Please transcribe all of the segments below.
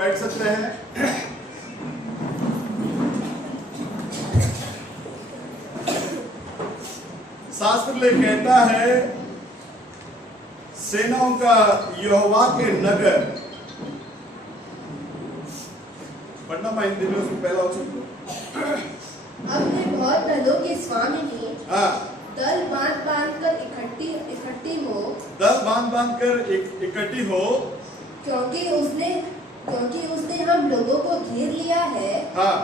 बैठ सकते हैं। शास्त्र में कहता है सेनाओं का यहोवा के नगर, पढ़ना मैं हिंदी में उसको पहला वचन। अपने बहुत दलों के स्वामिनी हाँ, दल बांध बांध कर इकट्ठी हो, दल बांध बांध कर इकट्ठी हो, क्योंकि उसने हम लोगों को घेर लिया है। हाँ,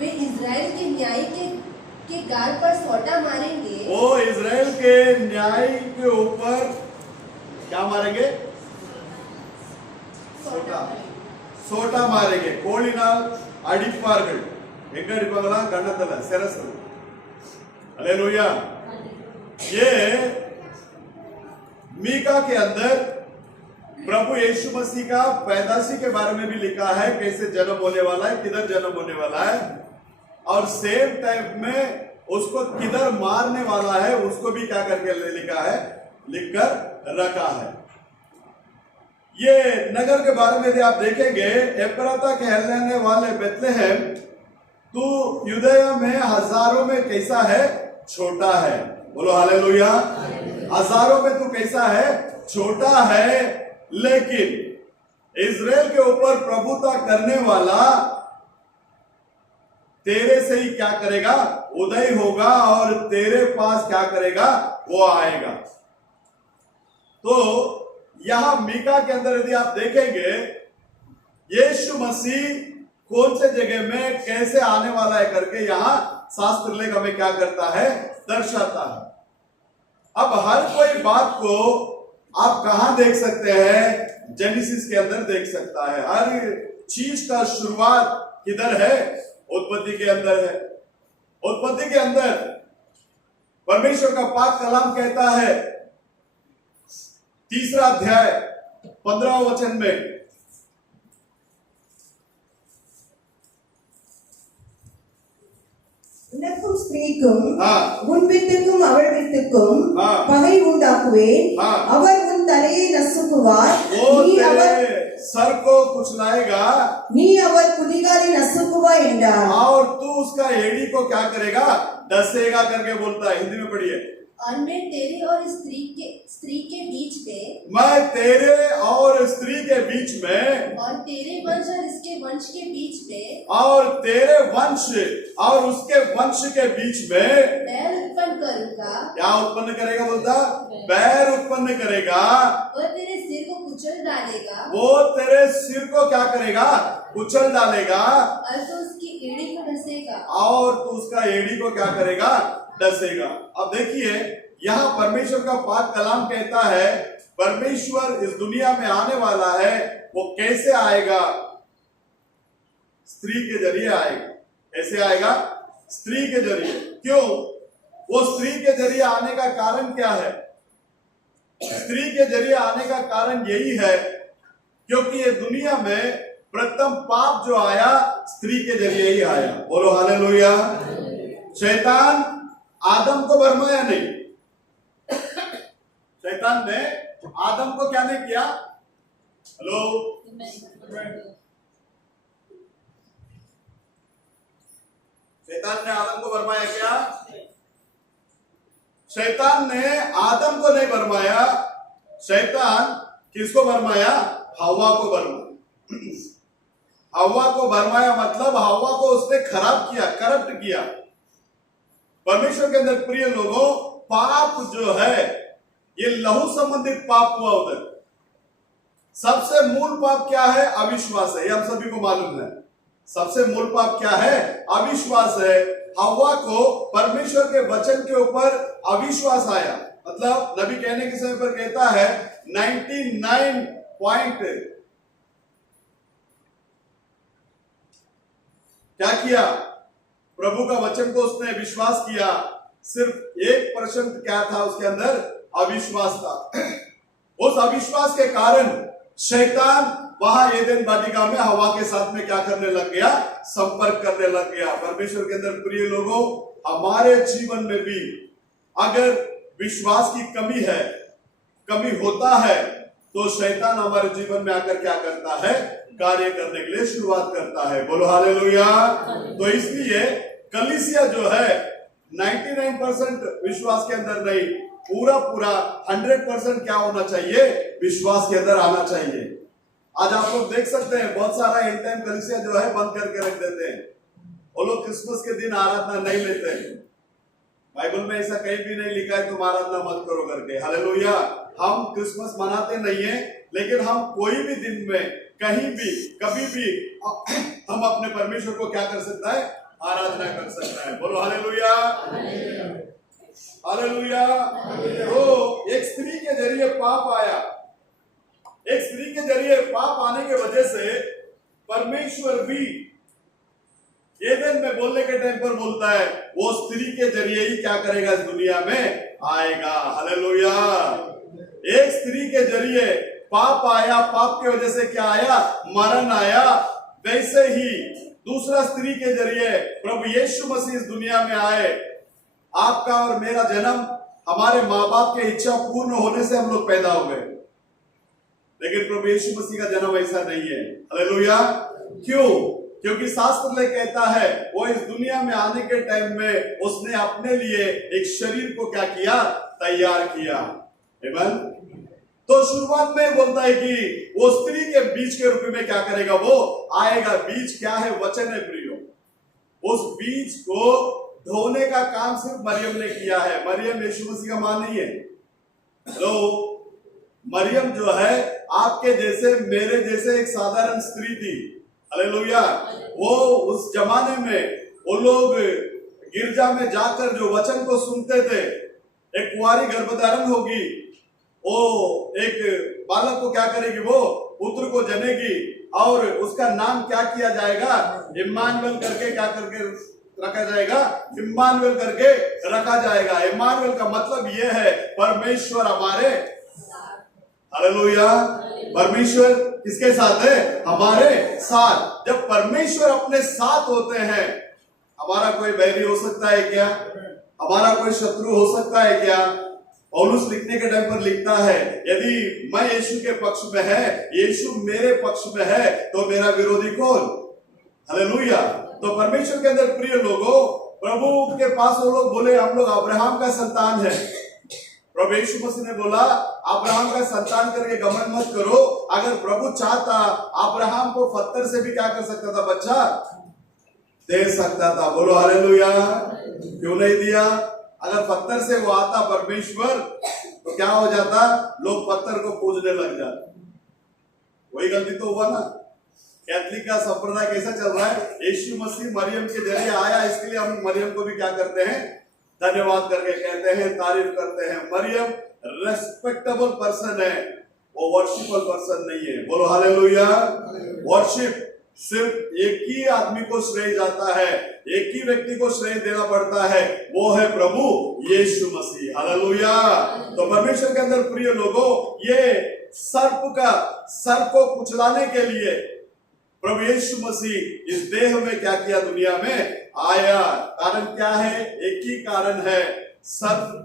वे इज़राइल के न्याय के गाल पर सोटा मारेंगे। वो इज़राइल के न्याय के ऊपर क्या मारेंगे? सोटा मारेंगे। कोलिनाल अडिपार्गल एंगडिपागला गणतल सेरसल। हालेलुया। ये मीका के अंदर प्रभु यीशु मसीह का पैदाशी के बारे में भी लिखा है, कैसे जन्म होने वाला है, किधर जन्म होने वाला है, और सेम टाइम में उसको किधर मारने वाला है उसको भी क्या करके लिखा है, लिखकर रखा है। ये नगर के बारे में यदि आप देखेंगे, एफ्राता कहलाने वाले बेथलेहम तू यूदया में हजारों में कैसा है? छोटा है। बोलो हालेलुया। हजारों में तू कैसा है? छोटा है, लेकिन इज़राइल के ऊपर प्रभुता करने वाला तेरे से ही क्या करेगा? उदय होगा और तेरे पास क्या करेगा? वो आएगा। तो यहां मीका के अंदर यदि आप देखेंगे, यीशु मसीह कौन से जगह में कैसे आने वाला है करके यहां शास्त्र लेख हमें क्या करता है? दर्शाता है। अब हर कोई बात को आप कहां देख सकते हैं? जेनेसिस के अंदर देख सकता है। हर चीज का शुरुआत किधर है? उत्पत्ति के अंदर है। उत्पत्ति के अंदर परमेश्वर का पाक कलाम कहता है, 3 अध्याय 15 वचन में, உனக்கும் ஸ்திரீக்கும் हाँ, உன் வித்துக்கும் அவள் வித்துக்கும் हाँ, பகை உண்டாக்குவேன். हाँ, அவர் உன் தலையை நசுக்குவார். वो तेरे सर को कुचलाएगा நீ அவர் குதிகாலை நசுக்குவாய் என்றார். और तू उसका एड़ी को क्या करेगा? डसेगा करके बोलता है। हिंदी में पढ़िए। और मैं तेरे और स्त्री के बीच में, मैं तेरे और स्त्री के बीच में, और तेरे वंश और इसके वंश के बीच में और तेरे वंश और उसके वंश के बीच में बैर उत्पन्न करूंगा। क्या उत्पन्न करेगा? बोलता बैर उत्पन्न करेगा। वह तेरे सिर को कुचल डालेगा, वो तेरे सिर को क्या करेगा? कुचल डालेगा, और तो उसकी एड़ी को डसेगा। और तू उसका एड़ी को क्या करेगा? डसेगा। अब देखिए, यहाँ परमेश्वर का पाक कलाम कहता है परमेश्वर इस दुनिया में आने वाला है। वो कैसे आएगा? स्त्री के जरिए आएगा। कैसे आएगा? स्त्री के जरिए। क्यों? वो स्त्री के जरिए आने का कारण क्या है? स्त्री के जरिए आने का कारण यही है क्योंकि ये दुनिया में प्रथम पाप जो आया स्त्री के जरिए ही आया। बोलो हालेलुया। शैतान आदम को भरमाया नहीं। शैतान ने आदम को क्या नहीं किया? हेलो, शैतान ने आदम को भरमाया क्या? शैतान ने आदम को नहीं भरमाया। शैतान किसको भरमाया? हव्वा को भरमाया। हव्वा को भरमाया मतलब हव्वा को उसने खराब किया, करप्ट किया। परमेश्वर के अंदर प्रिय लोगों, पाप जो है ये लहू संबंधित पाप हुआ उधर। सबसे मूल पाप क्या है? अविश्वास है। ये हम सभी को मालूम है। सबसे मूल पाप क्या है? अविश्वास है। हव्वा को परमेश्वर के वचन के ऊपर अविश्वास आया। मतलब नबी कहने के समय पर कहता है 99 पॉइंट क्या किया? प्रभु का वचन को उसने विश्वास किया। सिर्फ 1% क्या था उसके अंदर? अविश्वास था। उस अविश्वास के कारण शैतान वहां एदेन वाटिका में हवा के साथ में क्या करने लग गया? संपर्क करने लग गया। परमेश्वर के अंदर प्रिय लोगों, हमारे जीवन में भी अगर विश्वास की कमी है, कमी होता है, तो शैतान हमारे जीवन में आकर क्या करता है? कार्य करने के लिए शुरुआत करता है। बोलो हालेलुया। तो इसलिए कलीसिया जो है 99% विश्वास के अंदर नहीं, पूरा 100% क्या होना चाहिए, विश्वास के अंदर आना चाहिए। आज आप लोग देख सकते हैं बहुत सारा एंड टाइम कलीसिया जो है बंद करके रख देते हैं। वो लोग क्रिसमस के दिन आराधना नहीं लेते हैं। बाइबल में ऐसा कहीं भी नहीं लिखा है तुम आराधना मत करो करके। हालेलुया। हम क्रिसमस मनाते नहीं है, लेकिन हम कोई भी दिन में कहीं भी कभी भी हम अपने परमेश्वर को क्या कर सकता है, आराधना कर सकता है। बोलो हालेलुया। हालेलुया। तो एक स्त्री के जरिए पाप आया, एक स्त्री के जरिए पाप आने की वजह से परमेश्वर भी एदेन में बोलने के टाइम पर बोलता है वो स्त्री के जरिए ही क्या करेगा, इस दुनिया में आएगा। हालेलुया। एक स्त्री के जरिए पाप आया, पाप की वजह से क्या आया, मरण आया। वैसे ही दूसरा स्त्री के जरिए प्रभु यीशु मसीह इस दुनिया में आए। आपका और मेरा जन्म हमारे माँ बाप की इच्छा पूर्ण होने से हम लोग पैदा हो गए, लेकिन प्रभु यीशु मसीह का जन्म ऐसा नहीं है। हालेलुया। क्यों? क्योंकि शास्त्र में कहता है वो इस दुनिया में आने के टाइम में उसने अपने लिए एक शरीर को क्या किया, तैयार किया। आमीन। तो शुरुआत में बोलता है कि वो स्त्री के बीज के रूप में क्या करेगा, वो आएगा। बीज क्या है, वचन है प्रियो। उस बीज को ढोने का काम सिर्फ मरियम ने किया है। मरियम यीशु मसीह का मां नहीं है। हेलो, मरियम जो है आपके जैसे मेरे जैसे एक साधारण स्त्री थी। हालेलुया। वो उस जमाने में वो लोग गिरजा में जाकर जो वचन को सुनते थे, एक कुंवारी गर्भधारण होगी, वो एक बालक को क्या करेगी, वो पुत्र को जनेगी और उसका नाम क्या किया जाएगा, इम्मानुएल करके क्या करके रखा जाएगा, इम्मानुएल करके रखा जाएगा। इम्मानुएल का मतलब ये है परमेश्वर हमारे। हालेलुया। परमेश्वर किसके साथ है, हमारे साथ। जब परमेश्वर अपने साथ होते हैं, हमारा कोई बैरी हो सकता है क्या, हमारा कोई शत्रु हो सकता है क्या? पौलुस लिखने के टाइम पर लिखता है यदि मैं यीशु के पक्ष में है, यीशु मेरे पक्ष में है, तो मेरा विरोधी कौन? हालेलुया। तो परमेश्वर के अंदर प्रिय लोगों, प्रभु के पास वो लोग बोले हम लोग अब्राहम का संतान है। प्रभु यीशु मसीह ने बोला अब्राहम का संतान करके घमंड मत करो। अगर प्रभु चाहता अब्राहम को पत्थर से भी क्या कर सकता था, बच्चा दे सकता था। बोलो हालेलुया। क्यों नहीं दिया? अगर पत्थर से वो आता परमेश्वर, तो क्या हो जाता, लोग पत्थर को पूजने लग जाते। वही गलती तो हुआ ना। कैथलिक का संप्रदाय कैसा चल रहा है, यीशु मसीह मरियम के जरिए आया, इसके लिए हम मरियम को भी क्या करते हैं, धन्यवाद करके कहते हैं, तारीफ करते हैं। मरियम रेस्पेक्टेबल पर्सन है, वो वर्शिपल पर्सन नहीं है। बोलो हालेलुया। वर्शिप सिर्फ एक ही आदमी को श्रेय जाता है, एक ही व्यक्ति को श्रेय देना पड़ता है, वो है प्रभु यीशु मसीह। हालेलुया। तो परमेश्वर के अंदर प्रिय लोगों, ये सर्प को कुचलाने के लिए प्रभु यीशु मसीह इस देह में क्या किया, दुनिया में आया। कारण क्या है, एक ही कारण है, सर्प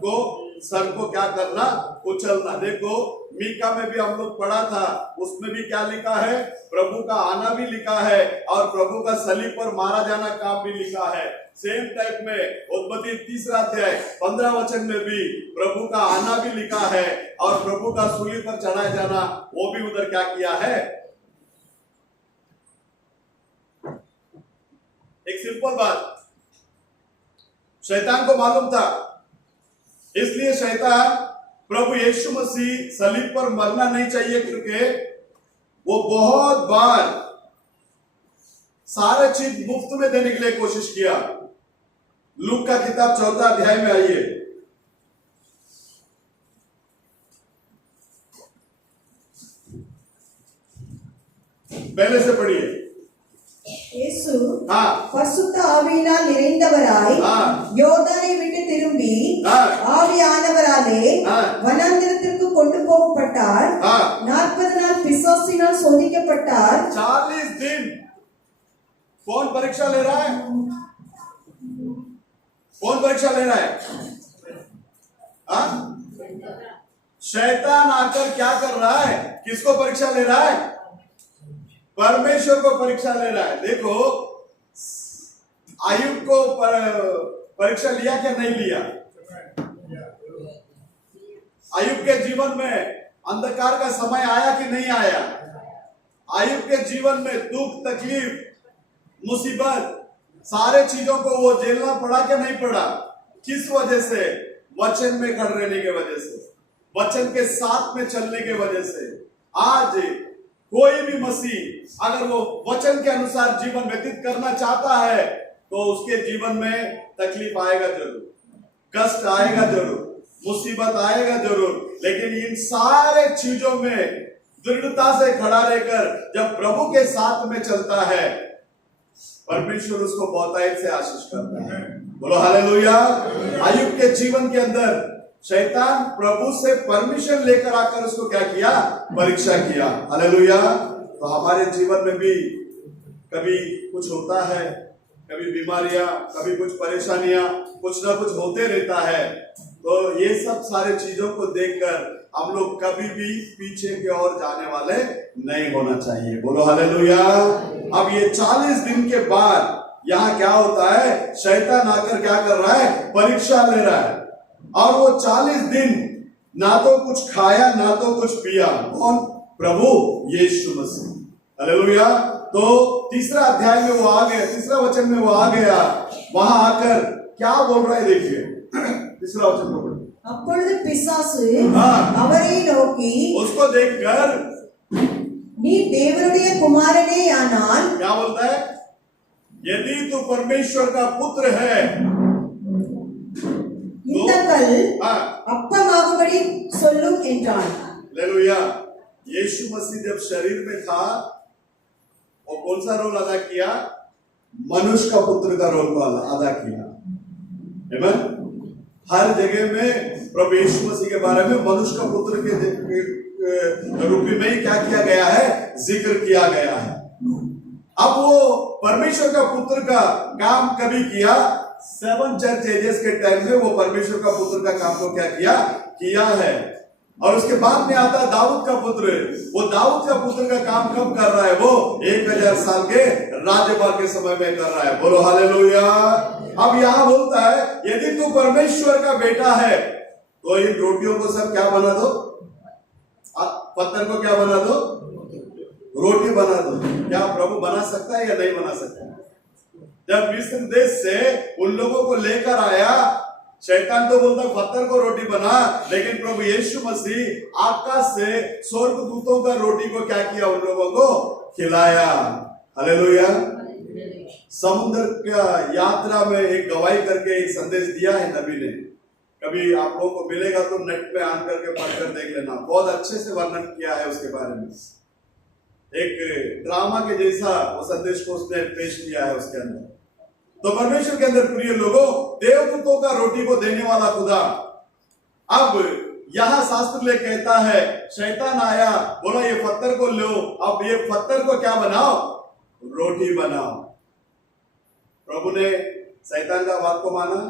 को क्या करना, कुचलना। देखो मीका में भी हम लोग पढ़ा था, उसमें भी क्या लिखा है, प्रभु का आना भी लिखा है और प्रभु का सलीब पर मारा जाना काम भी लिखा है। सेम टाइप में उत्पत्ति 3 अध्याय 15 वचन में भी प्रभु का आना भी लिखा है और प्रभु का सूली पर चढ़ाया जाना, वो भी उधर क्या किया है। एक सिंपल बात, शैतान को मालूम था, इसलिए शैतान प्रभु यीशु मसीह सलीब पर मरना नहीं चाहिए, क्योंकि वो बहुत बार सारे चीज मुफ्त में देने के लिए कोशिश किया। लूक का किताब 4 अध्याय में आइए। पहले से पढ़िए। இயேசு हाँ பரிசுத்த ஆவியினால் நிறைந்தவராய் हाँ யோர்தானை விட்டு திரும்பி हाँ ஆவியானவராலே हाँ வனாந்திரத்திற்கு கொண்டு போகப்பட்டார். हाँ 40 நாள் பிசாசினால் சோதிக்கப்பட்டார். 40 दिन कौन परीक्षा ले रहा है, कौन परीक्षा ले रहा है? हाँ? शैतान आकर क्या कर रहा है, किसको परीक्षा ले रहा है? परमेश्वर को परीक्षा ले रहा है। देखो आयुब को परीक्षा लिया क्या नहीं लिया? आयुब के जीवन में अंधकार का समय आया कि नहीं आया? आयुब के जीवन में दुख, तकलीफ, मुसीबत, सारे चीजों को वो झेलना पड़ा कि नहीं पड़ा? किस वजह से? वचन में खड़े रहने के वजह से, वचन के साथ में चलने के वजह से। आज कोई भी मसीह अगर वो वचन के अनुसार जीवन व्यतीत करना चाहता है तो उसके जीवन में तकलीफ आएगा जरूर, कष्ट आएगा जरूर, मुसीबत आएगा जरूर, लेकिन इन सारे चीजों में दृढ़ता से खड़ा रहकर जब प्रभु के साथ में चलता है, परमेश्वर उसको बहुतायत से आशीष करता है। बोलो हालेलुया। आयुब के जीवन के अंदर शैतान प्रभु से परमिशन लेकर आकर उसको क्या किया? परीक्षा किया। हालेलुया। तो हमारे जीवन में भी कभी कुछ होता है, कभी बीमारियां, कभी कुछ परेशानियां, कुछ ना कुछ होते रहता है। तो ये सब सारे चीजों को देखकर हम लोग कभी भी पीछे की ओर जाने वाले नहीं होना चाहिए। बोलो हालेलुया। अब ये 40 दिन के बाद यहाँ क्या होता है? शैतान आकर क्या कर रहा है? परीक्षा ले रहा है। और वो 40 दिन ना तो कुछ खाया ना तो कुछ पिया। कौन? प्रभु यीशु मसीह। हालेलुया। तो तीसरा अध्याय में वो आ गया, तीसरा वचन में वो आ गया। वहां आकर क्या बोल रहा है देखिए, तीसरा वचन को पढ़ो। அப்பொழுது பிசாசு हाँ। அவரை நோக்கி, उसको देखकर நீ தேவனுடைய குமாரனே ஆனால் क्या बोलता है? यदि तू परमेश्वर का पुत्र है இந்த கல் हाँ, அப்பமாகும்படி சொல்லும் என்றான்। हालेलुया। यीशु मसीह जब शरीर में था वो कौन सा रोल अदा किया? मनुष्य का पुत्र का रोल को अदा किया। आमीन। हर जगह में प्रभु यीशु मसीह के बारे में मनुष्य का पुत्र के रूप में ही क्या किया गया है? जिक्र किया गया है। अब वो परमेश्वर का पुत्र का काम कभी किया? 7 चर्च एजेस के टाइम में वो परमेश्वर का पुत्र का काम को क्या किया है। और उसके बाद में आता दाऊद का पुत्र। वो दाऊद का पुत्र का काम कब कर रहा है? वो 1000 साल के राज्यभार के समय में कर रहा है। बोलो हालेलुया। अब यहां बोलता है यदि तू परमेश्वर का बेटा है तो इन रोटियों को सब क्या बना दो? पत्थर को क्या बना दो? रोटी बना दो। क्या प्रभु बना सकता है या नहीं बना सकता? जब मिस्र देश से उन लोगों को लेकर आया, शैतान तो बोलता पत्थर को रोटी बना, लेकिन प्रभु यीशु मसीह आकाश से स्वर्गदूतों का रोटी को क्या किया? उन लोगों को खिलाया। हालेलुया। समुद्र का यात्रा में एक गवाही करके एक संदेश दिया है नबी ने। कभी आप लोगों को मिलेगा तो नेट पे ऑन करके पढ़कर देख लेना। बहुत अच्छे से वर्णन किया है उसके बारे में। एक ड्रामा के जैसा वो संदेश को उसने पेश किया है उसके अंदर। तो परमेश्वर के अंदर प्रिय लोगों, देवदूतों का रोटी को देने वाला खुदा। अब यहां शास्त्र ले कहता है शैतान आया, बोला ये पत्थर को लो, अब ये पत्थर को क्या बनाओ? रोटी बनाओ। प्रभु ने शैतान का बात को माना।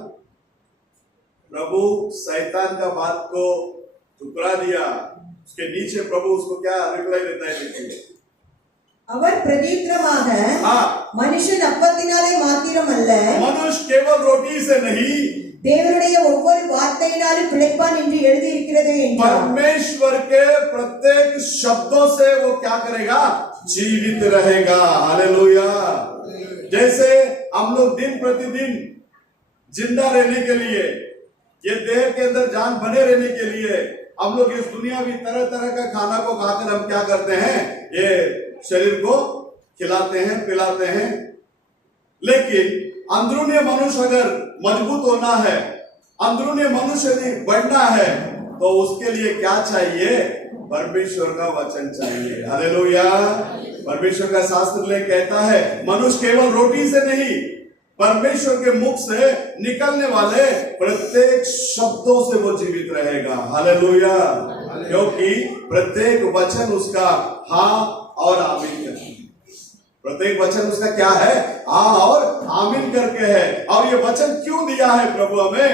प्रभु शैतान का बात को ठुकरा दिया। उसके नीचे प्रभु उसको क्या रिप्लाई देता है देखिए। அவர் பிரதியுத்தரமாக, हाँ, மனுஷன் அப்பத்தினாலே மாத்திரமல்ல, मनुष्य केवल रोटी से नहीं, தேவனுடைய ஒவ்வொரு வார்த்தையினாலும் பிழைப்பான் என்று எழுதியிருக்கிறதே என்றார்। परमेश्वर के प्रत्येक शब्दों से वो क्या करेगा? जीवित रहेगा। हालेलुया। जैसे हम लोग दिन प्रतिदिन जिंदा रहने के लिए, ये देह के अंदर जान बने रहने के लिए हम लोग इस दुनिया में तरह तरह का खाना को खाकर हम क्या करते हैं? ये शरीर को खिलाते हैं, पिलाते हैं। लेकिन अंदरूनी मनुष्य अगर मजबूत होना है, अंदरूनी मनुष्य यदि बढ़ना है, तो उसके लिए क्या चाहिए? परमेश्वर का वचन चाहिए। हालेलुया। परमेश्वर का शास्त्र ले कहता है मनुष्य केवल रोटी से नहीं, परमेश्वर के मुख से निकलने वाले प्रत्येक शब्दों से वो जीवित रहेगा। हालेलुया। क्योंकि प्रत्येक वचन उसका हाँ और आमीन करके, प्रत्येक वचन उसका क्या है? हाँ और आमीन करके है। और ये वचन क्यों दिया है प्रभु हमें?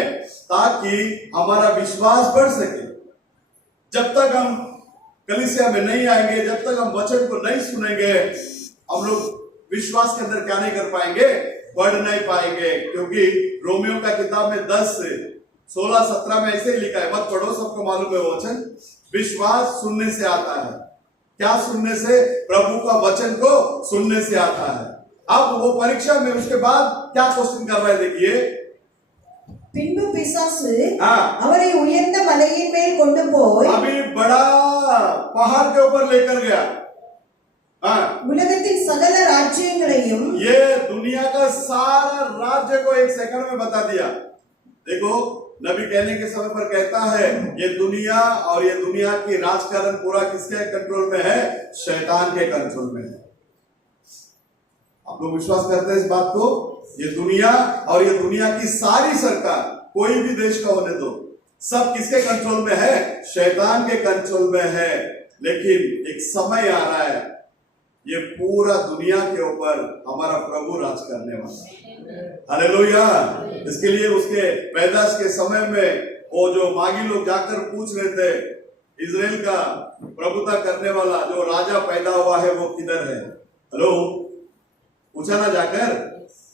ताकि हमारा विश्वास बढ़ सके। जब तक हम कलीसिया में नहीं आएंगे, जब तक हम वचन को नहीं सुनेंगे, हम लोग विश्वास के अंदर क्या नहीं कर पाएंगे, बढ़ नहीं पाएंगे, क्योंकि रोमियो का किताब में 10:16-17 में ऐसे ही लिखा है, मत पढ़ो, सबको मालूम है वो वचन। विश्वास सुनने से आता है। क्या सुनने से? प्रभु का वचन को सुनने से आता है। अब वो परीक्षा में उसके बाद क्या क्वेश्चन कर रहा है, देखिए। பின்பு பிசாசு हाँ, அவரை உயர்ந்த மலையின் மேல் கொண்டு போய் अभी बड़ा पहाड़ के ऊपर लेकर गया। हाँ, உலகத்தின் சகல ராஜ்யங்களையும் ये दुनिया का सारा राज्य को एक सेकंड में बता दिया। देखो, नबी कहने के समय पर कहता है ये दुनिया और ये दुनिया की राजकारण पूरा किसके कंट्रोल में है? शैतान के कंट्रोल में है। आप लोग विश्वास करते हैं इस बात को? ये दुनिया और ये दुनिया की सारी सरकार, कोई भी देश का होने दो, सब किसके कंट्रोल में है? शैतान के कंट्रोल में है। लेकिन एक समय आ रहा है, ये पूरा दुनिया के ऊपर हमारा प्रभु राज करने वाला है। हालेलुया। इसके लिए उसके पैदाश के समय में वो जो मागी लोग जाकर पूछ रहे थे, इजराइल का प्रभुता करने वाला जो राजा पैदा हुआ है वो किधर है? हेलो, पूछा ना जाकर?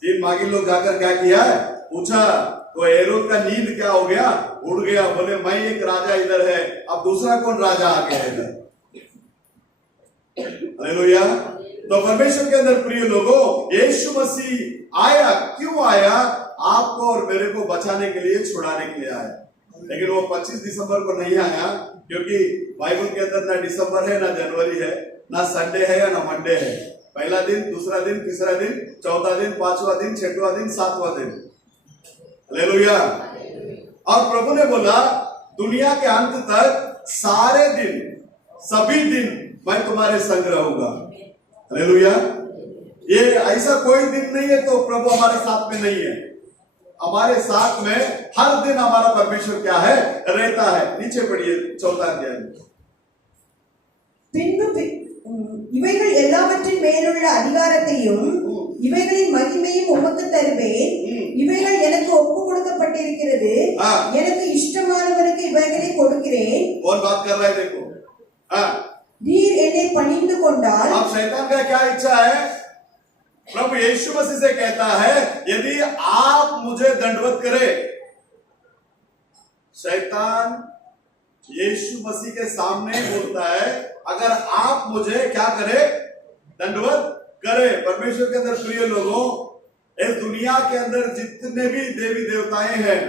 तीन मागी लोग जाकर क्या किया है? पूछा। तो हेरोद का नींद क्या हो गया? उड़ गया। बोले मैं एक राजा इधर है, अब दूसरा कौन राजा आ गया इधर? हालेलुया। तो परमेश्वर के अंदर प्रिय लोगों, यीशु मसीह आया। क्यों आया? आपको और मेरे को बचाने के लिए, छुड़ाने के लिए आया। लेकिन वो 25 दिसंबर को नहीं आया, क्योंकि बाइबल के अंदर ना दिसंबर है, ना जनवरी है, ना संडे है या ना मंडे है। पहला दिन, दूसरा दिन, तीसरा दिन, चौथा दिन, पांचवा दिन, छठवां दिन, सातवां दिन। हालेलुया। और प्रभु ने बोला दुनिया के अंत तक सारे दिन, सभी दिन मैं तुम्हारे संग रहूंगा। हालेलुया। ये ऐसा कोई दिन नहीं है तो प्रभु हमारे साथ में नहीं है। हमारे साथ में हर दिन हमारा परमेश्वर क्या है? रहता है। नीचे पढ़िए 4वां अध्याय। பின்பு இவைகள் எல்லாவற்றின் மேலுள்ள அதிகாரத்தையும் இவைகளின் மகிமையும் உமக்கு தருவேன். இவைகள் எனக்கு ஒப்பு கொடுக்கப்பட்டிருக்கிறது. எனக்கு இஷ்டமானவருக்கு இவைகளை கொடுக்கிறேன். कौन बात कर रहा है? देखो, நீர் என்னை பணிந்து கொண்டால், अब शैतान का क्या इच्छा है? प्रभु यीशु मसीह से कहता है यदि आप मुझे दंडवत करें। शैतान यीशु मसीह के सामने बोलता है अगर आप मुझे क्या करें? दंडवत करें। परमेश्वर के अंदर प्रिय लोगों, इस दुनिया के अंदर जितने भी देवी देवताएं हैं,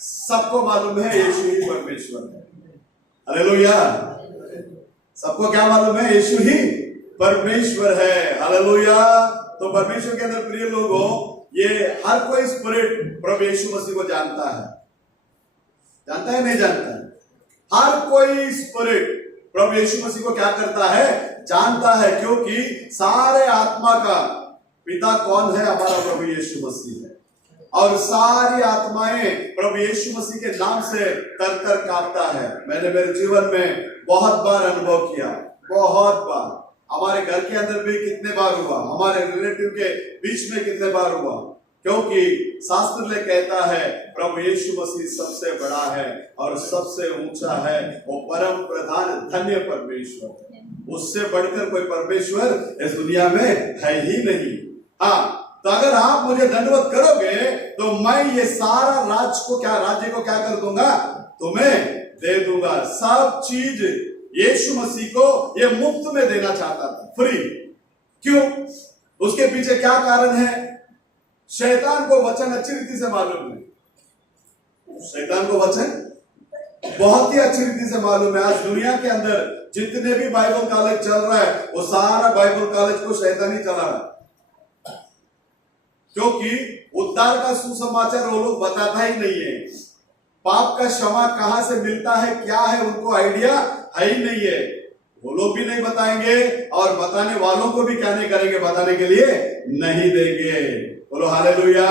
सबको मालूम है यीशु ही परमेश्वर है। हालेलुया। सबको क्या मालूम है? यीशु ही परमेश्वर है। हालेलुया। तो परमेश्वर के अंदर प्रिय लोगों, ये हर कोई स्पिरिट प्रभु यीशु मसीह को जानता है। जानता है नहीं जानता है? हर कोई स्पिरिट प्रभु यीशु मसीह को क्या करता है? जानता है, क्योंकि सारे आत्मा का पिता कौन है? हमारा प्रभु यीशु मसीह है। और सारी आत्माएं प्रभु यीशु मसीह के नाम से तर तर कांपता है। मैंने मेरे जीवन में बहुत बार अनुभव किया, बहुत बार। हमारे घर के अंदर भी कितने बार हुआ, हमारे रिलेटिव के बीच में कितने बार हुआ, क्योंकि शास्त्र में कहता है प्रभु यीशु मसीह सबसे बड़ा है और सबसे ऊंचा है। वो परम प्रधान धन्य परमेश्वर है। उससे बढ़कर कोई परमेश्वर इस दुनिया में है ही नहीं। हाँ, तो अगर आप मुझे दंडवत करोगे तो मैं ये सारा राज्य को क्या कर दूंगा? तुम्हें दे दूंगा। सब चीज यीशु मसीह को ये मुफ्त में देना चाहता था, फ्री। क्यों? उसके पीछे क्या कारण है? शैतान को वचन अच्छी रीति से मालूम है। शैतान को वचन बहुत ही अच्छी रीति से मालूम है। आज दुनिया के अंदर जितने भी बाइबल कॉलेज चल रहा है, वो सारा बाइबल कॉलेज को शैतान ही चला रहा है। क्योंकि उद्धार का सुसमाचार वो लोग बताता ही नहीं है। पाप का क्षमा कहां से मिलता है, क्या है, उनको आइडिया है ही नहीं है। वो लोग भी नहीं बताएंगे और बताने वालों को भी क्या नहीं करेंगे? बताने के लिए नहीं देंगे। बोलो हालेलुया।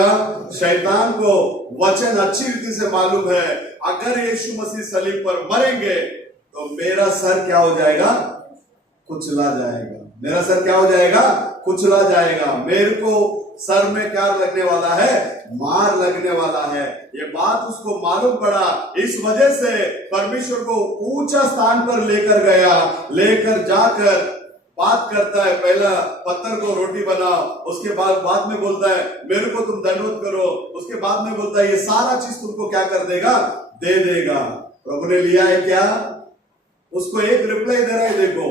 शैतान को वचन अच्छी रीति से मालूम है, अगर यीशु मसीह सलीब पर मरेंगे तो मेरा सर क्या हो जाएगा? कुचला जाएगा। मेरा सर क्या हो जाएगा? कुचला जाएगा। मेरे को सर में क्या लगने वाला है? मार लगने वाला है। ये बात उसको मालूम पड़ा, इस वजह से परमेश्वर को ऊंचा स्थान पर लेकर गया। लेकर जाकर बात करता है, पहला पत्थर को रोटी बनाओ, उसके बाद में बोलता है मेरे को तुम दंडवत करो, उसके बाद में बोलता है ये सारा चीज तुमको क्या कर देगा, दे देगा। प्रभु ने लिया है क्या? उसको एक रिप्लाई दे रहा है, देखो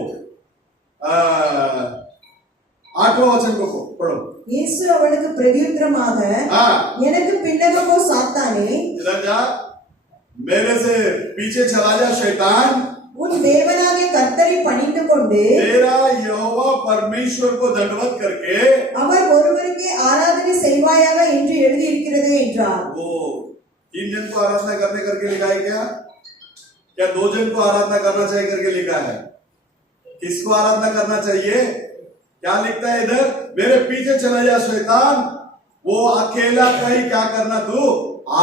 8वां वचन को पढ़ो। இயேசு அவனுக்கு பிரதியுத்தரமாக, எனக்கு பின்னக போ சாத்தானே, इधर जा, मेरे से पीछे चला जा शैतान, உன் தேவனாகிய கர்த்தரை பணிந்து கொண்டு तेरा यहोवा परमेश्वर को दंडवत करके அவர் ஒருவருக்கே ஆராதனை செய்வாயாக என்று எழுதி இருக்கிறது என்றார்। वो 3 जन को आराधना करने करके लिखा है क्या? क्या 2 जन को आराधना करना चाहिए करके लिखा है? किसको आराधना करना चाहिए? क्या लिखता है इधर? मेरे पीछे चला जा शैतान, वो अकेला का ही क्या करना, तू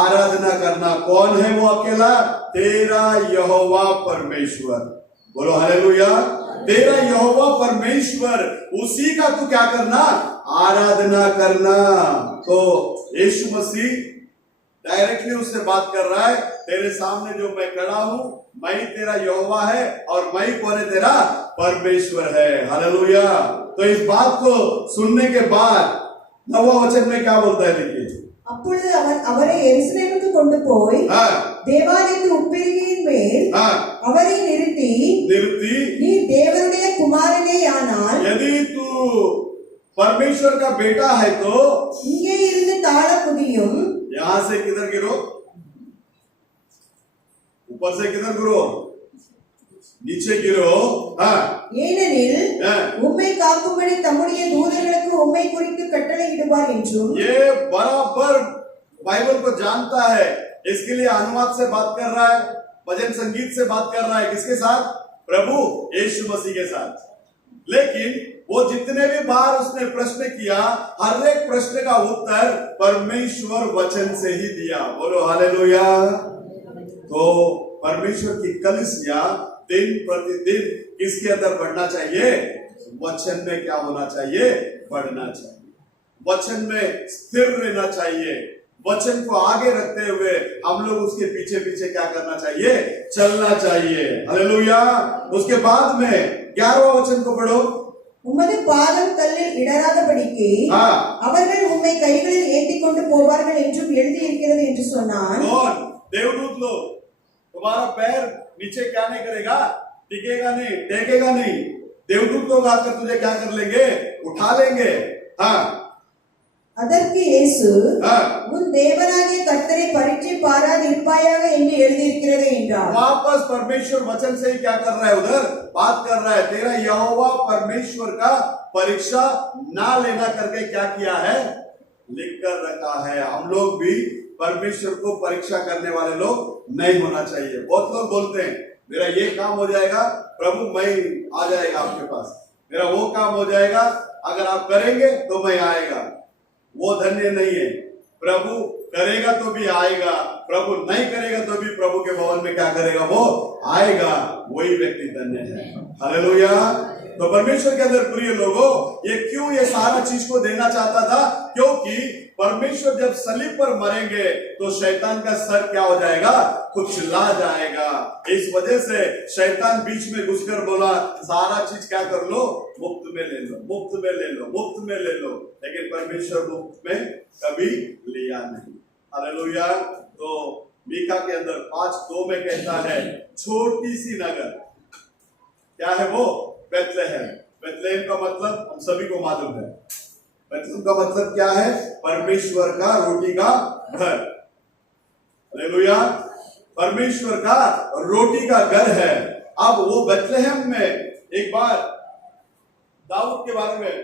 आराधना करना। कौन है वो अकेला? तेरा यहोवा परमेश्वर। बोलो हालेलुया। तेरा यहोवा परमेश्वर, उसी का तू क्या करना, आराधना करना। तो यीशु मसीह डायरेक्टली उससे बात कर रहा है, तेरे सामने जो मैं खड़ा हूं, मैं ही तेरा यहोवा है और मैं ही कौन है, तेरा परमेश्वर है। हालेलुया। तो इस बात को सुनने के बाद 9वां वचन में क्या बोलता है, देखिए। அப்பொழுது அவர் அவரை எருசலேமுக்கு கொண்டு போய் தேவாலயத்து உட்பெருகியின் மேல் அவரை நிறுத்தி, நீ தேவனுடைய குமாரனே ஆனால் यदि तू परमेश्वर का बेटा है तो இங்கே இருந்து தாழ குதியும்। यहां से किधर गिरो, ऊपर से किधर गिरो, नीचे गिरो। ஏனெனில் உம்மை காக்கும்படி தம்முடைய தூதர்களுக்கு உம்மை குறித்து கட்டளையிடுவார் என்றும்। ये बराबर बाइबल को जानता है, इसके लिए अनुवाद से बात कर रहा है, भजन संगीत से बात कर रहा है। किसके साथ? प्रभु यीशु मसीह के साथ। लेकिन वो जितने भी बार उसने प्रश्न किया, हर एक प्रश्न का उत्तर परमेश्वर वचन से ही दिया। बोलो हालेलुया। तो परमेश्वर की कलीसिया दिन प्रतिदिन किसके अंदर बढ़ना चाहिए? वचन में क्या होना चाहिए? बढ़ना चाहिए। वचन में स्थिर रहना चाहिए। वचन को आगे रखते हुए हम लोग उसके पीछे पीछे क्या करना चाहिए? चलना चाहिए। हालेलुया। उसके बाद में 11वां वचन को पढ़ो। உமது பாதம் கல்லில் இடராதபடிக்கு அவர்கள் உம்மை கைகளில் ஏந்திக் கொண்டு போவார்கள் என்றும் எழுதி இருக்கிறது என்று சொன்னான்। कौन? देवदूत लोग। तुम्हारा पैर नीचे क्या नहीं करेगा? टिकेगा नहीं, टेकेगा नहीं। देवदूत लोग आकर तुझे क्या कर लेंगे? उठा लेंगे। அதற்கு இயேசு, உன் தேவனாகிய கர்த்தரை பரீட்சை பாராது இருப்பாயாக என்று எழுதி இருக்கிறது என்றார்। वापस परमेश्वर वचन से ही क्या कर रहा है? उधर बात कर रहा है, तेरा यहोवा परमेश्वर का परीक्षा ना लेना करके क्या किया है? लिख कर रखा है। हम लोग भी परमेश्वर को परीक्षा करने वाले लोग नहीं होना चाहिए। बहुत लोग बोलते हैं मेरा ये काम हो जाएगा प्रभु, मैं आ जाएगा आपके पास, मेरा वो काम हो जाएगा अगर आप करेंगे तो मैं आएगा। वो धन्य नहीं है। प्रभु करेगा तो भी आएगा, प्रभु नहीं करेगा तो भी प्रभु के भवन में क्या करेगा? वो आएगा। वही व्यक्ति धन्य है। हालेलुया। तो परमेश्वर के अंदर प्रिय लोगों, ये क्यों ये सारा चीज को देना चाहता था? क्योंकि परमेश्वर जब सलीब पर मरेंगे तो शैतान का सर क्या हो जाएगा? कुचला जाएगा। इस वजह से शैतान बीच में घुसकर बोला सारा चीज क्या कर लो? मुफ्त में ले लो, मुफ्त में ले लो, मुफ्त में ले लो। लेकिन परमेश्वर मुफ्त में कभी लिया नहीं। हालेलुया। तो मीका के अंदर 5:2 में कहता है, छोटी सी नगर क्या है वो? बेथलेहम। बेथलेहम का मतलब हम सभी को मालूम है। बेथलेहम का मतलब क्या है? परमेश्वर का रोटी का घर। हालेलुया। परमेश्वर का रोटी का घर है। अब वो बेथलेहम में एक बार दाऊद के बारे में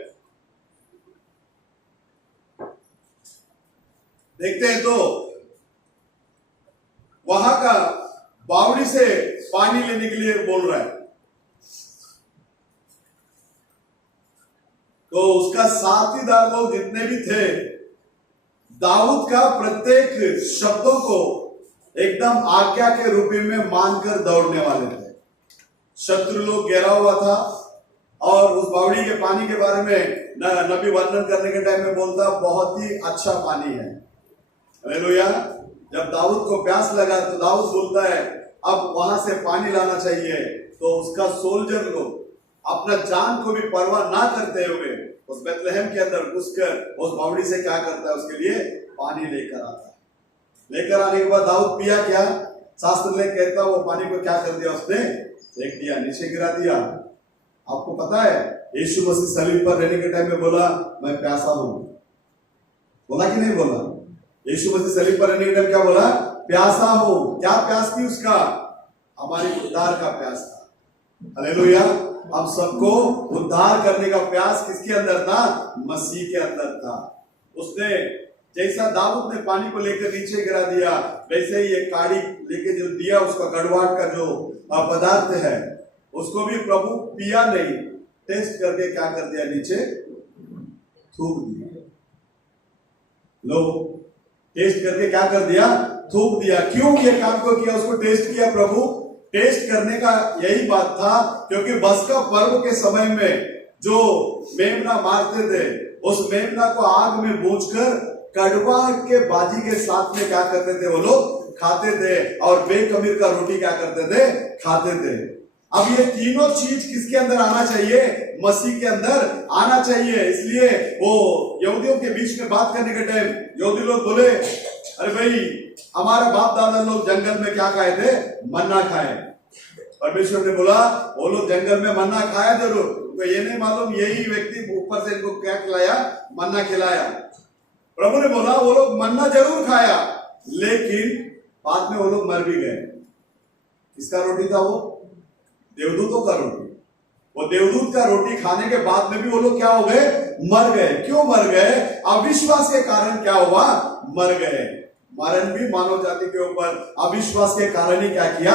देखते हैं तो वहां का बावड़ी से पानी लेने के लिए बोल रहा है, तो उसका साथीदार लोग जितने भी थे, दाऊद का प्रत्येक शब्दों को एकदम आज्ञा के रूप में मानकर दौड़ने वाले थे। शत्रु लोग घेरा हुआ था और उस बावड़ी के पानी के बारे में नबी वर्णन करने के टाइम में बोलता बहुत ही अच्छा पानी है। हालेलुया। जब दाऊद को प्यास लगा तो दाऊद बोलता है अब वहां से पानी लाना चाहिए। तो उसका सोल्जर लोग अपना जान को भी परवाह ना करते हुए उस बेथलेहम के अंदर घुसकर उस बावड़ी से क्या करता है, उसके लिए पानी लेकर आता है। लेकर आने के बाद दाऊद पिया क्या, शास्त्र में कहता वो पानी को क्या कर दिया, उसने फेंक दिया, नीचे गिरा दिया। आपको पता है यीशु मसीह सलीब पर रहने के टाइम में बोला मैं प्यासा हूं, बोला कि नहीं बोला? यीशु मसीह सलीब पर रहने के टाइम क्या बोला? प्यासा हूं। क्या प्यास थी उसका? हमारे उद्धार का प्यास था। हालेलुया। हम सबको उद्धार करने का प्यास किसके अंदर था? मसीह के अंदर था। उसने जैसा दाऊद ने पानी को लेकर नीचे गिरा दिया, वैसे ही ये काड़ी लेके जो दिया, उसका गड़वाट का जो पदार्थ है, उसको भी प्रभु पिया नहीं, टेस्ट करके क्या कर दिया, नीचे थूक दिया। लो, टेस्ट करके क्या कर दिया? थूक दिया। क्यों ये काम को किया, उसको टेस्ट किया प्रभु? टेस्ट करने का यही बात था क्योंकि बसका पर्व के समय में जो मेमना मारते थे, उस मेमना को आग में भूंजकर कड़वा के बाजी के साथ में क्या करते थे, वो लोग खाते थे, और बेखमीर का रोटी क्या करते थे, खाते थे। अब ये तीनों चीज किसके अंदर आना चाहिए? मसीह के अंदर आना चाहिए। इसलिए वो यहूदियों के बीच में बात करने के टाइम यहूदी लोग बोले, अरे भाई हमारे बाप दादा लोग जंगल में क्या खाए थे? मन्ना खाए। परमेश्वर ने बोला वो लोग जंगल में मन्ना खाया जरूर, तो ये नहीं मालूम यही व्यक्ति ऊपर से इनको क्या खिलाया? मन्ना खिलाया। प्रभु ने बोला वो लोग मन्ना जरूर खाया, लेकिन बाद में वो लोग मर भी गए। किसका रोटी था वो? देवदूतों का रोटी। वो देवदूत का रोटी खाने के बाद में भी वो लोग क्या हो गए? मर गए। क्यों मर गए? अविश्वास के कारण क्या हुआ? मर गए। मरण भी मानव जाति के ऊपर अविश्वास के कारण ही क्या किया?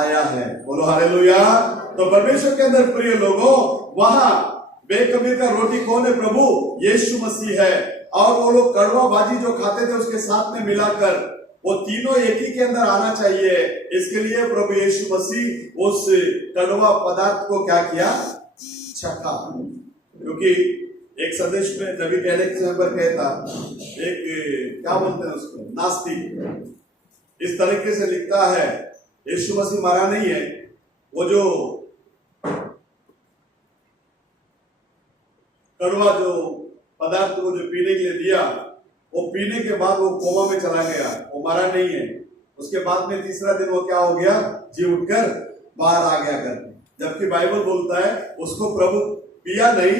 आया है। बोलो हालेलुया। तो परमेश्वर के अंदर प्रिय लोगों, वहां बेकमीर का रोटी कौन है? प्रभु यीशु मसीह है। और वो लोग कड़वा बाजी जो खाते थे उसके साथ में मिलाकर वो तीनों एक ही के अंदर आना चाहिए। इसके लिए प्रभु यीशु मसीह उस कड़वा पदार्थ को क्या किया? चखा। क्योंकि एक संदेश में नबी कहने के समय पर कहता, एक क्या बोलते हैं उसको, नास्तिक इस तरीके से लिखता है, यीशु मसीह मरा नहीं है, वो जो कड़वा जो पदार्थ को जो पीने के लिए दिया, वो पीने के बाद वो कोमा में चला गया, वो मरा नहीं है। उसके बाद में तीसरा दिन वो क्या हो गया? जी उठकर बाहर आ गया कर। जबकि बाइबल बोलता है उसको प्रभु पिया नहीं,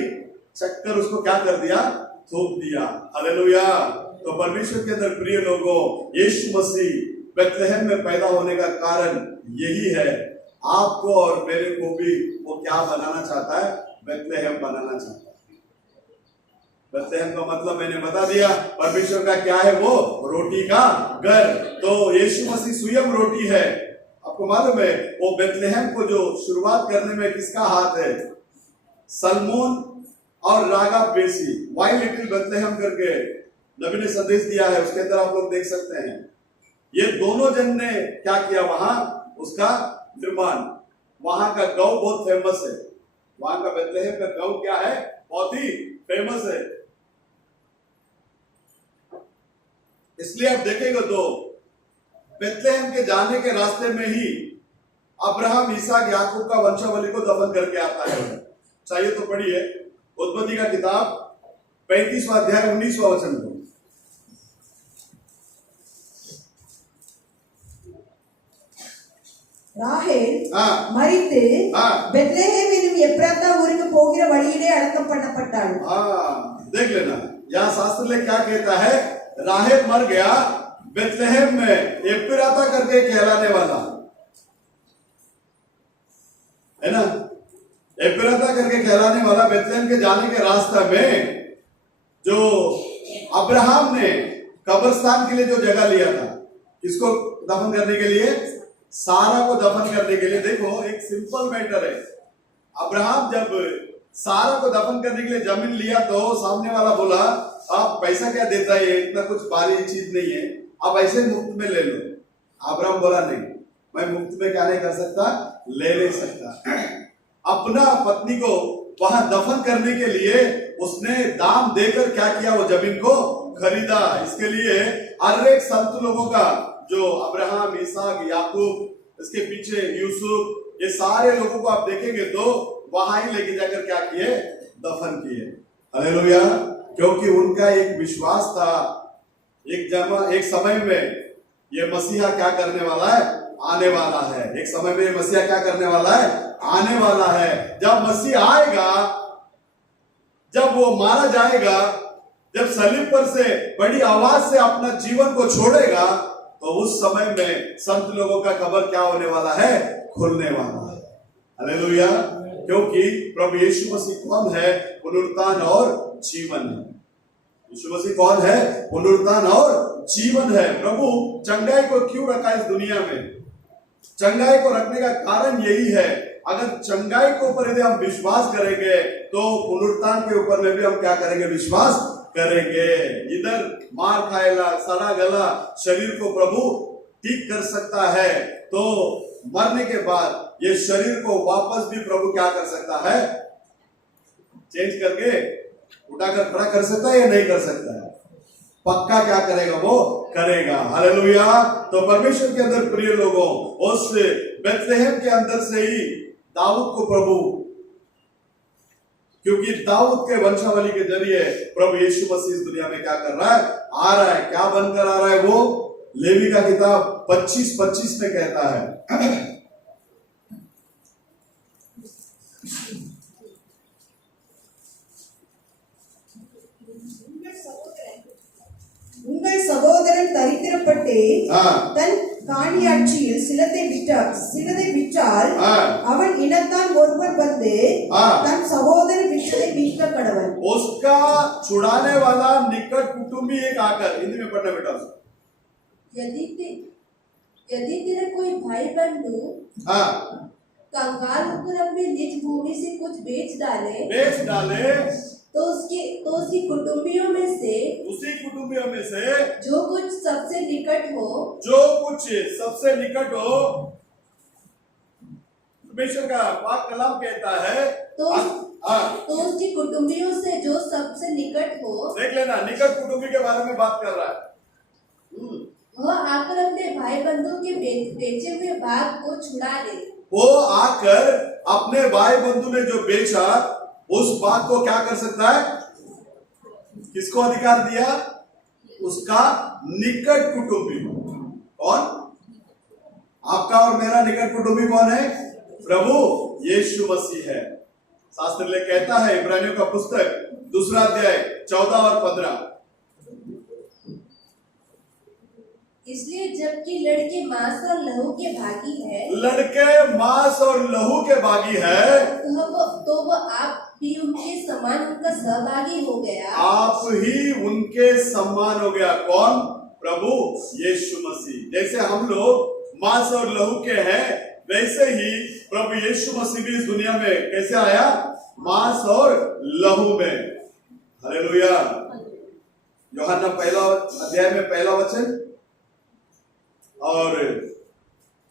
चक्कर उसको क्या कर दिया? थूक दिया। हालेलुया। तो परमेश्वर के अंदर प्रिय लोगों, यीशु मसीह बेथलेहम में पैदा होने का कारण यही है। आपको और मेरे को भी वो क्या बनाना चाहता है? बेथलेहम बनाना चाहता है। बेथलेहम का मतलब मैंने बता दिया, परमेश्वर का क्या है? वो रोटी का घर। तो यीशु मसीह स्वयं रोटी है। आपको मालूम है वो बेथलेहम को जो शुरुआत करने में किसका हाथ है? सलमोन और रागा बेसी, वाई लिटिल बेथलेहम करके नबी ने संदेश दिया है, उसके अंदर आप लोग देख सकते हैं। ये दोनों जन ने क्या किया? वहां उसका निर्माण। वहां का गौ बहुत फेमस है। वहां का बेथलेहम का गौ क्या है? बहुत ही फेमस है। इसलिए आप देखेंगे तो बेथलेहम के जाने के रास्ते में ही अब्राहम, इसहाक, याकूब का वंशावली को दफन करके आता है। चाहिए तो पढ़िए उत्पत्ति का किताब 35वां अध्याय 19वां वचन को। ராகேல் மரித்து பெத்லெஹேம் என்னும் எப்ராத்தா ஊருக்கு போகிற வழியிலே அடக்கம் பண்ணப்பட்டாள்। देख लेना, यहाँ शास्त्र में क्या कहता है? राहेल मर गया बेथलेहम में, एप्राता करके कहलाने वाला है ना, एप्राता करके कहलाने वाला बेथलेहम के जाने के रास्ते में जो अब्राहम ने कब्रिस्तान के लिए जो जगह लिया था, किसको दफन करने के लिए? सारा को दफन करने के लिए। देखो एक सिंपल मैटर है, अब्राहम जब सारा को दफन करने के लिए जमीन लिया तो सामने वाला बोला आप पैसा क्या देता है, इतना कुछ भारी चीज नहीं है, आप ऐसे मुफ्त में ले लो। अब्राहम बोला नहीं, मैं मुफ्त में क्या नहीं कर सकता, ले नहीं सकता। अपना पत्नी को वहां दफन करने के लिए उसने दाम देकर क्या किया? वो जमीन को खरीदा। इसके लिए हर एक संत लोगों का जो अब्राहम, इसहाक, याकूब, इसके पीछे यूसुफ, ये सारे लोगों को आप देखेंगे तो वहां ही लेके जाकर क्या किए, दफन किए। हालेलुया। क्योंकि उनका एक विश्वास था, एक समय में ये मसीहा क्या करने वाला है, आने वाला है। एक समय में ये मसीहा क्या करने वाला है, आने वाला है। जब मसीह आएगा, जब वो मारा जाएगा, जब सलीब पर से बड़ी आवाज से अपना जीवन को छोड़ेगा, तो उस समय में संत लोगों का कब्र क्या होने वाला है, खुलने वाला है। हालेलुया। क्योंकि प्रभु यीशु मसीह कौन है, पुनरुत्थान और जीवन है। यीशु मसीह कौन है, पुनरुत्थान और जीवन है। प्रभु चंगाई को क्यों रखा इस दुनिया में, चंगाई को रखने का कारण यही है। अगर चंगाई के ऊपर यदि हम विश्वास करेंगे, तो पुनरुत्थान के ऊपर में भी हम क्या करेंगे, विश्वास करेंगे। इधर मार खाएला, सड़ा गला शरीर को प्रभु ठीक कर सकता है, तो मरने के बाद ये शरीर को वापस भी प्रभु क्या कर सकता है, चेंज करके उठाकर खड़ा कर सकता है या नहीं कर सकता है? पक्का क्या करेगा, वो करेगा। हालेलुया। तो परमेश्वर के अंदर प्रिय लोगों, उस बेथलेहम के अंदर से ही दाऊद को प्रभु, क्योंकि दाऊद के वंशावली के जरिए प्रभु यीशु मसीह इस दुनिया में क्या कर रहा है, आ रहा है। क्या बनकर आ रहा है वो? लेवी का किताब 25:25 में कहता है, உங்கள் சகோதரன் தரித்திரப்பட்டு தன் காணியாட்சியில் சிலதை விற்றால் அவன் இனத்தான் ஒருவர் வந்து தன் சகோதரன் விற்றதை மீட்க கடவன்। उसका छुड़ाने वाला निकट कुटुंबी एक आकर, हिंदी में पढ़ना बेटा। यदि तेरा कोई भाई बंधु कंगाल होकर अपनी निज भूमि से कुछ बेच डाले तो उसकी कुटुंबियों में से, उसी कुटुंबियों में से जो कुछ सबसे निकट हो, परमेश्वर का पाक कलाम कहता है, तो उसकी कुटुंबियों से जो सबसे निकट हो, देख लेना, निकट कुटुंबी के बारे में बात कर रहा है। वह आकर अपने भाई बंधु के बेचे हुए भाग को छुड़ा ले। वो आकर अपने भाई बंधु ने जो बेचा, उस बात को क्या कर सकता है? किसको अधिकार दिया? उसका निकट कुटुंबी। कौन? आपका और मेरा निकट कुटुंबी कौन है? प्रभु यीशु मसीह है। शास्त्र ले कहता है, इब्रानियों का पुस्तक 2 अध्याय 14 और 15, इसलिए जबकि लड़के मांस और लहू के भागी है, लड़के मांस और लहू के भागी है, तो वो आप भी उनके समान उनका सहभागी हो गया। आप ही उनके समान हो गया। कौन? प्रभु यीशु मसीह। जैसे हम लोग मांस और लहू के हैं, वैसे ही प्रभु यीशु मसीह भी इस दुनिया में कैसे आया? मांस और लहू में। हालेलुया। यूहन्ना 1 अध्याय में 1 वचन और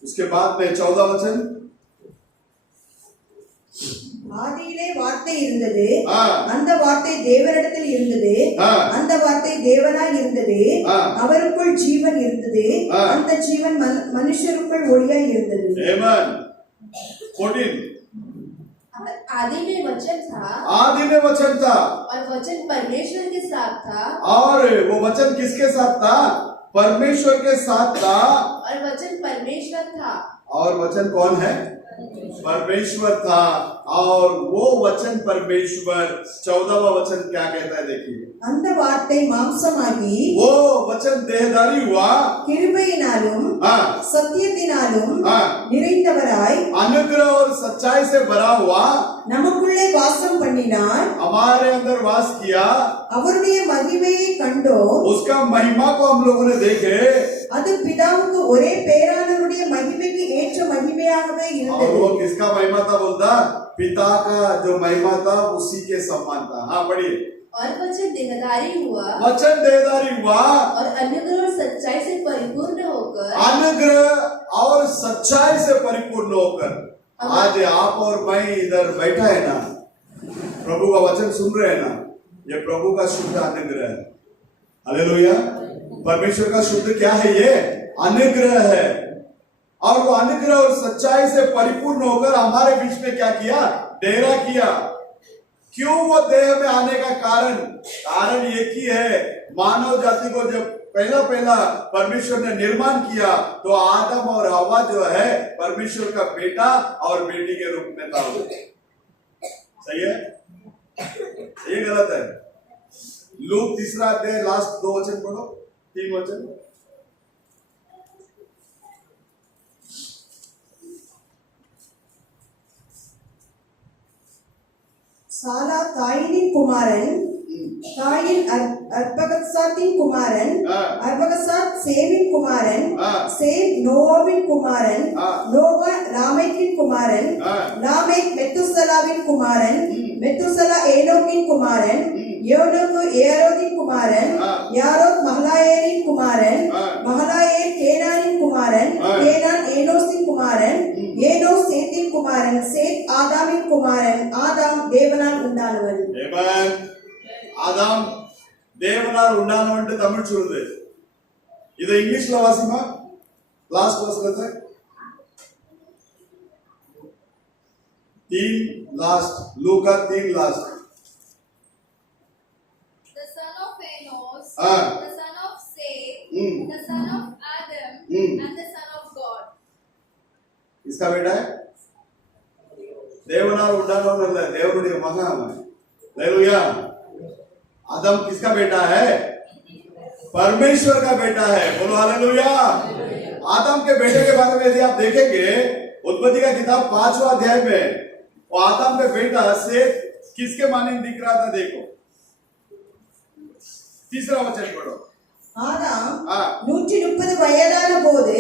उसके बाद में 14 वचन, ஆதியிலே வார்த்தை இருந்தது, அந்த வார்த்தை தேவனிடத்தில் இருந்தது, அந்த வார்த்தை தேவனாய் இருந்தது, அவருக்குள் ஜீவன் இருந்தது, அந்த ஜீவன் மனுஷருக்குள் ஒளியாய் இருந்தது। आमेन। 14, आदि में वचन था, और वचन परमेश्वर के साथ था, और वो वचन किसके साथ था? परमेश्वर के साथ था, और वचन परमेश्वर था। और वचन कौन है? परमेश्वर था। और वो वचन परमेश्वर, 14वां वचन क्या कहता है? देखिए, அந்த வார்த்தை மாம்சமாகி, वो वचन देहधारी हुआ, கிருபையினாலும் சத்தியத்தினாலும் நிறைந்தவராய், अनुग्रह और सच्चाई से भरा हुआ, நமக்குள்ளே வாசம் பண்ணினார், हमारे अंदर वास किया। அவருடைய மகிமையை கண்டோம், उसका महिमा को हम लोगों ने देखे। அது பிதாவுக்கு ஒரே பேரானவருடைய மகிமைக்கு ஏற்ற மகிமையாகவே और இருந்தது। वो किसका महिमा था? बोलता पिता का जो महिमा था उसी के समान था। हाँ पढ़िए। और वचन देहधारी हुआ, और अनुग्रह और सच्चाई से परिपूर्ण होकर आज आप और मैं इधर बैठा है ना, प्रभु का वचन सुन रहे हैं ना, ये प्रभु का शुद्ध अनुग्रह है। हालेलुया। परमेश्वर का शुद्ध क्या है? ये अनुग्रह है। और वो अनुग्रह और सच्चाई से परिपूर्ण होकर हमारे बीच में क्या किया? डेरा किया। क्यों वो देह में आने का कारण एक ही है। मानव जाति को जब पहला परमेश्वर ने निर्माण किया तो आदम और हवा जो है परमेश्वर का बेटा और बेटी के रूप में था। सही है? ये गलत है? लूक 3 अध्याय लास्ट 2 वचन पढ़ो, 3 वचन। சாலா காயினின் குமாரன், காயின் அர்பகசாத்தின் குமாரன், அர்பகசாத் சேமின் குமாரன், சேம் நோவாவின் குமாரன், நோவா லாமேக்கின் குமாரன், லாமேக் மெத்துசலாவின் குமாரன், மெத்துசலா ஏனோக்கின் குமாரன், ஏனோக்கு ஏரோதின் குமாரன், யாரோத் மகலாயேலின் குமாரன், மகலாயேல் கேனானின் குமாரன், கேனான் ஏனோசின் குமாரன், ஏனோஸ் சேத்தின் குமாரன், சேத் ஆதாமின் குமாரன், ஆதாம் தேவனால் உண்டானவன். ஆதாம் தேவனால் உண்டானவன் தமிழ் சொல்லுது. இதை இங்கிலீஷ்ல வாசிமா, லாஸ்ட் வசனத்தை 3 last, Luka 3 last. The son of Enos, Ah. the son of Seth, Hmm. the son of Adam, Hmm. and the son of God. इसका बेटा है देवनाल उड़ानवन अल्ल, देवनुடைய மகன் அவன். हालेलुया. आदम किसका बेटा है? परमेश्वर का बेटा है. बोलो हालेलुया. आदम के बेटे के बारे में यदि आप देखेंगे उत्पत्ति का किताब 5वां अध्याय में, वो आदम का बेटा से किसके माने दिख रहा था? देखो 3 वचन पढ़ो. ஆதாம் हाँ. 130 வயதான போது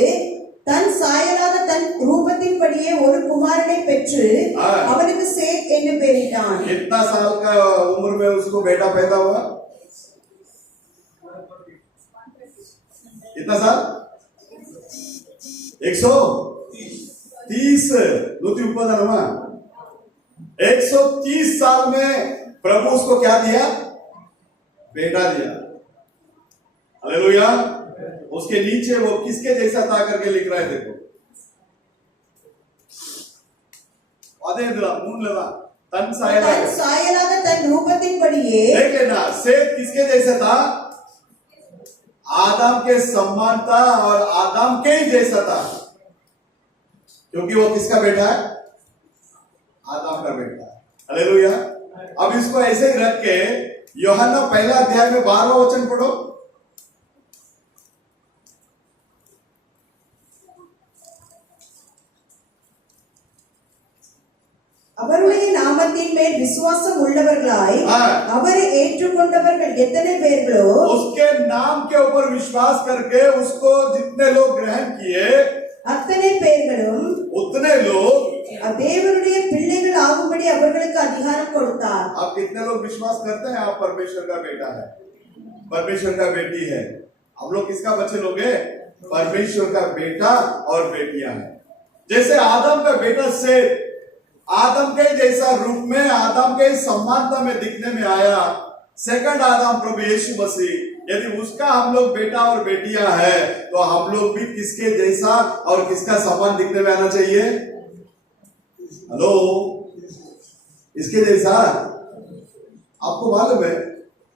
தன் சாயலாக தன் ரூபத்தின்படியே ஒரு குமாரனை பெற்று அவனுக்கு சேத் என்று பெயரிட்டான். कितना साल का उम्र में उसको बेटा पैदा हुआ? कितना साल? 130. 130 साल में प्रभु उसको क्या दिया? बेटा दिया. हालेलुया. उसके नीचे वो किसके जैसा था करके लिख रहा है. देखो अदे मून लगा तन சாயலாக தன் ரூபத்தின்படியே. देख लेना, सेत किसके जैसा था? आदम के समान था और आदम के ही जैसा था, क्योंकि वो किसका बेटा है? आदम का बेटा है. हालेलुया. अब इसको ऐसे ही रख के यूहन्ना 1 अध्याय में 12वां वचन पढ़ो. அவருடைய நாமத்தின் மேல் விசுவாசம் உள்ளவர்களாய் அவரை ஏற்றுக்கொண்டவர்கள் எத்தனை பேர்களோ, उसके नाम के ऊपर विश्वास करके उसको जितने लोग ग्रहण किए அத்தனை பேர்களும் उतने लोग தேவனுடைய பிள்ளைகள் ஆகும்படி அவர்களுக்கு அதிகாரம் கொடுத்தார். आप कितने लोग विश्वास करते हैं आप परमेश्वर का बेटा है, परमेश्वर का बेटी है? हम लोग किसका बच्चे लोग हैं? परमेश्वर का बेटा और बेटियां हैं. जैसे आदम का बेटा से आदम के जैसा रूप में, आदम के समानता में दिखने में आया, सेकंड आदम प्रभु यीशु मसीह, यदि उसका हम लोग बेटा और बेटियां हैं तो हम लोग भी किसके जैसा और किसका समान दिखने में आना चाहिए? हेलो, इसके जैसा. आपको मालूम है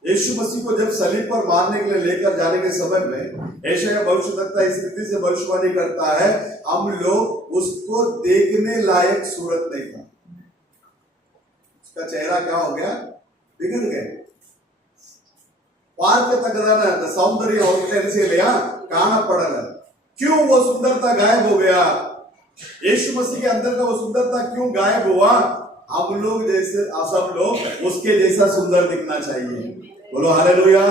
यीशु मसीह को जब सलीब पर मारने के लिए लेकर जाने के समय में यशायाह भविष्यवक्ता इस रीति से भविष्यवाणी करता है, हम लोग उसको देखने लायक सूरत नहीं था. उसका चेहरा क्या हो गया? बिगड़ गया. पार्क तक सौंदर्य होगा काणपड़ल. क्यों वो सुंदरता गायब हो गया? यीशु मसीह के अंदर का वो सुंदरता क्यों गायब हुआ? हम लोग जैसे सब लोग उसके जैसा सुंदर दिखना चाहिए. बोलो हालेलुया.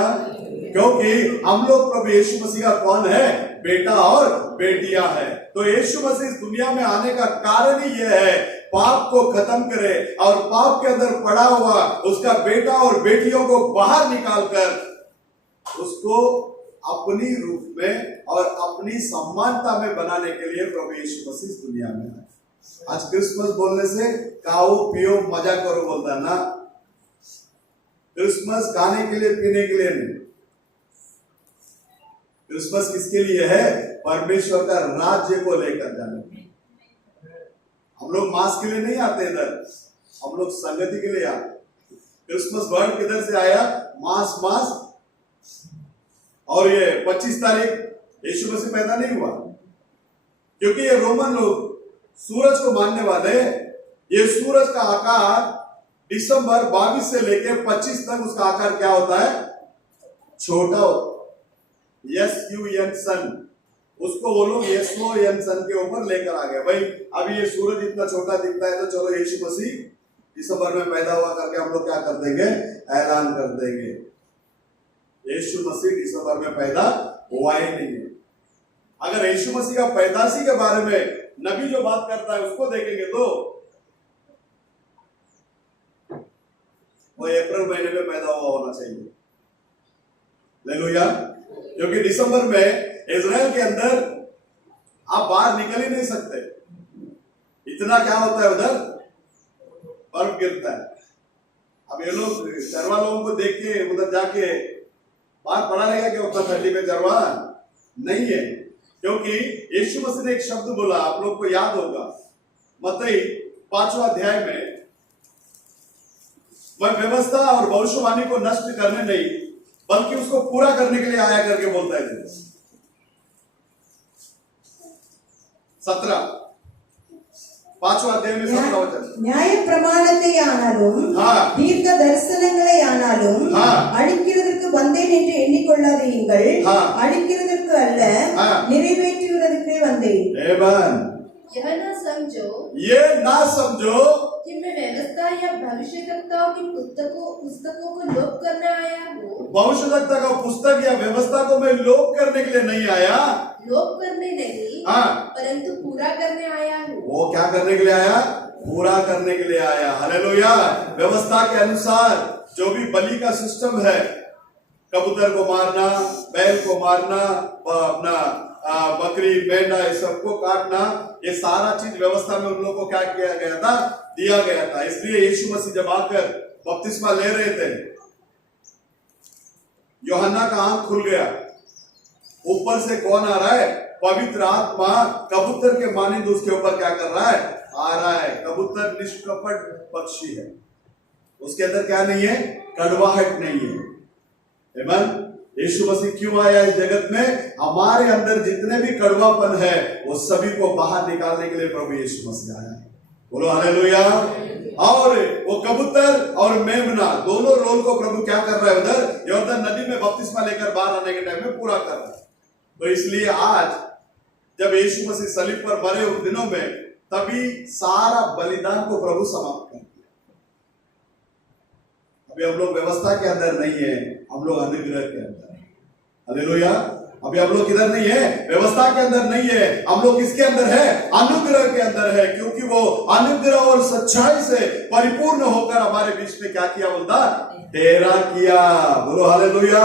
क्योंकि हम लोग प्रभु यीशु मसीह का कौन है? बेटा और बेटियां हैं. तो यीशु मसीह इस दुनिया में आने का कारण ही यह है, पाप को खत्म करे और पाप के अंदर पड़ा हुआ उसका बेटा और बेटियों को बाहर निकालकर उसको अपनी रूप में और अपनी समानता में बनाने के लिए प्रभु यीशु मसीह इस दुनिया में आए. आज क्रिसमस बोलने से खाओ पियो मजा करो बोलता ना. क्रिसमस खाने के लिए पीने के लिए नहीं. क्रिसमस किसके लिए है? परमेश्वर का राज्य को लेकर जाने। हम लोग मास के लिए नहीं आते इधर, हम लोग संगति के लिए आते। क्रिसमस वर्ड किधर से आया? मास मास। और ये 25 तारीख यीशु मसीह पैदा नहीं हुआ, क्योंकि ये रोमन लोग सूरज को मानने वाले, ये सूरज का आकार दिसंबर 22 से लेकर 25 तक उसका आकार क्या होता है? छोटा होता है। SUN सन, उसको वो लोग SON सन के ऊपर लेकर आ गए। भाई अब ये सूरज इतना छोटा दिखता है तो चलो यीशु मसीह दिसंबर में पैदा हुआ करके हम लोग क्या कर देंगे? ऐलान कर देंगे। यीशु मसीह दिसंबर में पैदा हुआ ही नहीं है। अगर यीशु मसीह का पैदाशी के बारे में नबी जो बात करता है उसको देखेंगे तो वो अप्रैल महीने में पैदा हुआ होना चाहिए। हालेलुया। क्योंकि दिसंबर में इजराइल के अंदर आप बाहर निकल ही नहीं सकते, इतना क्या होता है उधर? बर्फ गिरता है। अब ये लोग चरवा लोगों को देख के उधर जाके बाहर पड़ा रहेगा कि उतना ठंडी में चरवा नहीं है, क्योंकि यीशु मसीह ने एक शब्द बोला, आप लोग को याद होगा, मत्ती 5वां अध्याय में, मैं व्यवस्था और भविष्यवाणी को नष्ट करने नहीं बल्कि उसको पूरा करने के लिए आया करके बोलता है। 17 5वां अध्याय में 17 वचन, நியாய பிரமாணத்தை ஆனாலும் தீர்க்க தரிசனங்களை ஆனாலும் அழிக்கிறதற்கு வந்தேன் என்று எண்ணிக்கொள்ளாதீர்கள், அழிக்கிறதற்கு அல்ல நிறைவேற்றுகிறதற்கு வந்தேன்। यह ना समझो, ये ना समझो कि मैं व्यवस्था या भविष्यवक्ताओं की पुस्तकों को लोप करने आया हूँ। भविष्यवक्ता का पुस्तक या व्यवस्था को मैं लोप करने के लिए नहीं आया। लोप करने नहीं, परंतु पूरा करने आया हूँ। वो क्या करने के लिए आया? पूरा करने के लिए आया। हालेलुया। व्यवस्था के अनुसार जो भी बलि का सिस्टम है, कबूतर को मारना, बैल को मारना, अपना बकरी मेंढा ये सबको काटना, ये सारा चीज व्यवस्था में उन लोगों को क्या किया गया था? दिया गया था। इसलिए यीशु मसीह जब आकर बपतिस्मा ले रहे थे, यूहन्ना का आंख खुल गया, ऊपर से कौन आ रहा है? पवित्र आत्मा कबूतर के मानिंद उसके ऊपर क्या कर रहा है? आ रहा है। कबूतर निष्कपट पक्षी है, उसके अंदर क्या नहीं है? कड़वाहट नहीं है। आमीन। यीशु मसीह क्यों आया इस जगत में? हमारे अंदर जितने भी कड़वापन है वो सभी को बाहर निकालने के लिए प्रभु यीशु मसीह आया है। बोलो हालेलुया। और वो कबूतर और मेमना दोनों रोल को प्रभु क्या कर रहा है? उधर यरदन नदी में बपतिस्मा लेकर बाहर आने के टाइम में पूरा कर रहा है। तो इसलिए आज जब यीशु मसीह सलीब पर मरे उन दिनों में, तभी सारा बलिदान को प्रभु समाप्त कर दिया। अभी हम लोग व्यवस्था के अंदर नहीं है, हम लोग अनुग्रह के अंदर। हालेलुया। अभी हम लोग किधर नहीं है? व्यवस्था के अंदर नहीं है, हम लोग किसके अंदर है? अनुग्रह के अंदर है। क्योंकि वो अनुग्रह और सच्चाई से परिपूर्ण होकर हमारे बीच में क्या किया? बोलता डेरा किया। बोलो हालेलुया।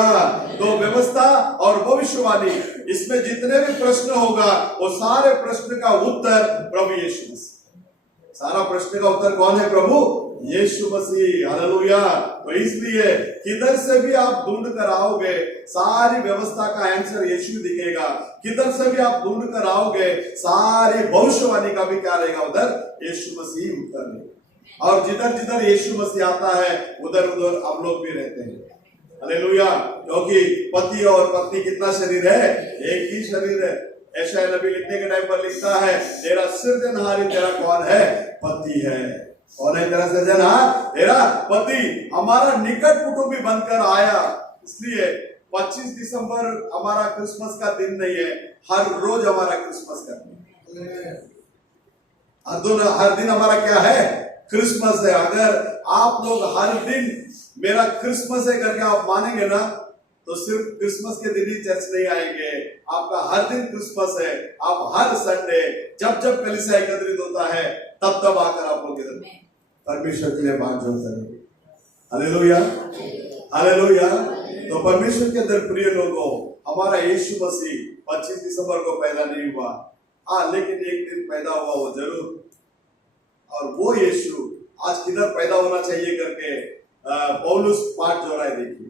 तो व्यवस्था और भविष्यवाणी, इसमें जितने भी प्रश्न होगा वो सारे प्रश्न का उत्तर प्रभु यीशु मसीह। सारा प्रश्न का उत्तर कौन है? प्रभु यीशु मसीह। हालेलुया। तो इसलिए किधर से भी आप ढूंढ कर आओगे, सारी व्यवस्था का आंसर यीशु दिखेगा। किधर से भी आप ढूंढ कर आओगे, सारी भविष्यवाणी का भी क्या रहेगा? उधर यीशु मसीह उत्तर देगा। और जिधर जिधर यीशु मसीह आता है उधर उधर हम लोग भी रहते हैं। हालेलुया। क्योंकि पति और पत्नी कितना शरीर है? एक ही शरीर है। ऐसा नबी लिखने के टाइम पर लिखता है, तेरा सृजनहारी तेरा कौन है? पति है। कौन है तेरा सृजनहार? तेरा पति। हमारा निकट कुटुंबी बनकर आया। इसलिए 25 दिसंबर हमारा क्रिसमस का दिन नहीं है, हर रोज हमारा क्रिसमस का दिन है। हर दिन हमारा क्या है? क्रिसमस है। अगर आप लोग हर दिन मेरा क्रिसमस है करके आप मानेंगे ना, तो सिर्फ क्रिसमस के दिन ही चर्च नहीं आएंगे, आपका हर दिन क्रिसमस है। आप हर संडे जब जब कलीसिया एकत्रित होता है तब तब आकर आप लोग इधर परमेश्वर के लिए बात जोड़ करेंगे। हालेलुया। हालेलुया। तो परमेश्वर के अंदर प्रिय लोगों, हमारा यीशु मसीह 25 दिसंबर को पैदा नहीं हुआ, लेकिन एक दिन पैदा हुआ वो जरूर। और वो यीशु आज किधर पैदा होना चाहिए करके पौलुस पाठ जो रहा है, देखिए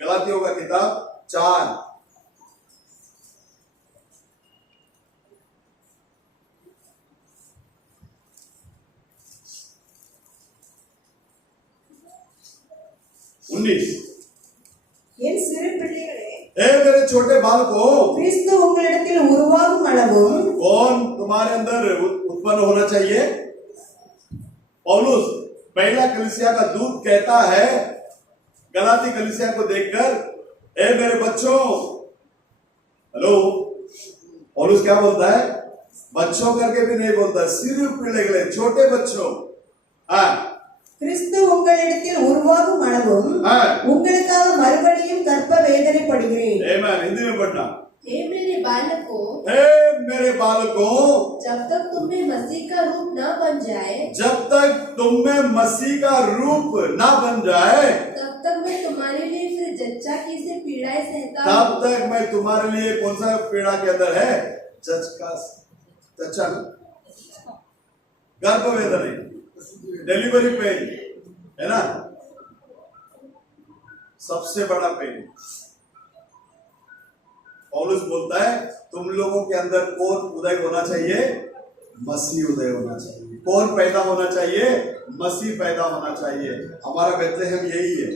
गलातियों का किताब 4 19 என் சிறு பிள்ளைகளே, ए मेरे छोटे बालकों, கிறிஸ்து உங்களிடத்தில் உருவாகும் அளவும் कौन तुम्हारे अंदर उत्पन्न होना चाहिए? पौलुस पहला कलीसिया का दूत कहता है गलाती कलीसिया को देखकर, ए मेरे बच्चों, हेलो, पौलुस क्या बोलता है? बच्चों करके भी नहीं बोलता, सिर्फ पिल्ले, छोटे बच्चों। हाँ, கிறிஸ்து உங்களிடத்தில் உருவாகும் அளவும் हाँ, உங்களுக்காக மறுபடியும் கற்ப வேதனைப்படுகிறேன். आमेन। हिंदी में पढ़ना। हे मेरे बालकों, हे मेरे बालकों, जब तक तुम में मसीह का रूप न बन जाए, जब तक तुम में मसीह का रूप ना बन जाए, तब तक मैं तुम्हारे लिए फिर जच्चा की से पीड़ाएं सहता तब हूँ। तक मैं तुम्हारे लिए कौन सा पीड़ा के अंदर है? चच्चा, गर्भ वेदना, डिलीवरी पेन है ना, सबसे बड़ा पेन। पौलुस बोलता है तुम लोगों के अंदर कौन उदय होना चाहिए? मसीह उदय होना चाहिए। कौन पैदा होना चाहिए? मसीह पैदा होना चाहिए। हमारा बेथलेहम यही है,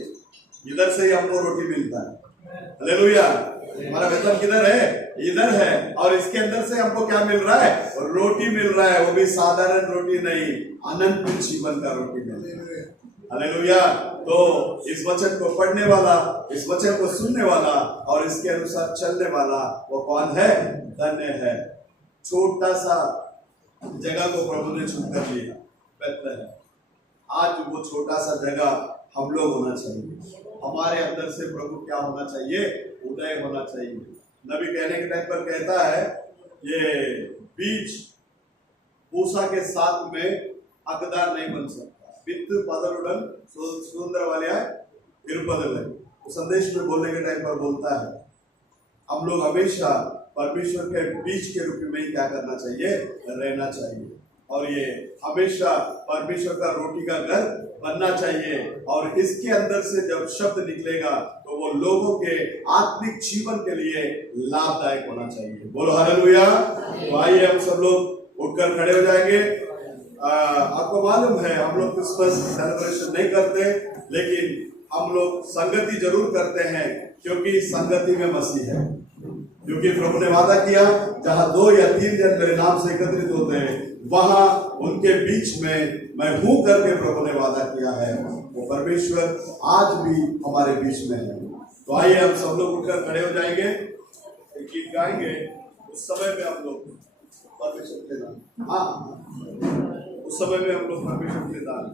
इधर से ही हमको रोटी मिलता है। हालेलुया। हमारा बेथलेहम किधर है? इधर है, और इसके अंदर से हमको क्या मिल रहा है? रोटी मिल रहा है, वो भी साधारण रोटी नहीं, अनंत जीवन का रोटी मिल रहा है। हालेलुया। तो इस वचन को पढ़ने वाला, इस वचन को सुनने वाला और इसके अनुसार चलने वाला वो कौन है? धन्य है। छोटा सा जगह को प्रभु ने चुन कर लिया, बेथलेहम। आज वो छोटा सा जगह हम लोग होना चाहिए। हमारे अंदर से प्रभु क्या होना चाहिए? उदय होना चाहिए। नबी कहने के टाइम पर कहता है ये बीज पूसा के साथ में अकदार नहीं बन सकता। वित्त पदरुडन सुंदर वाले इरुपदल है। वो संदेश में बोलने के टाइम पर बोलता है हम लोग हमेशा परमेश्वर के बीज के रूप में ही क्या करना चाहिए? रहना चाहिए। और ये हमेशा परमेश्वर का रोटी का घर बनना चाहिए। और इसके अंदर से जब शब्द निकलेगा तो वो लोगों के आत्मिक जीवन के लिए लाभदायक होना चाहिए। बोलो हालेलुया। तो आइए हम सब लोग उठकर खड़े हो जाएंगे। आपको मालूम है हम लोग क्रिसमस सेलिब्रेशन नहीं करते, लेकिन हम लोग संगति जरूर करते हैं, क्योंकि संगति में मसीह है। क्योंकि प्रभु ने वादा किया जहां 2 या 3 जन मेरे नाम से एकत्रित होते हैं वहां उनके बीच में मैं हूं करके प्रभु ने वादा किया है। वो परमेश्वर आज भी हमारे बीच में है। तो आइए हम सब लोग उठकर खड़े हो जाएंगे, एक गीत गाएंगे। उस समय में हम लोग परमेश्वर के नाम, हाँ, उस समय में हम लोग परमेश्वर के दान।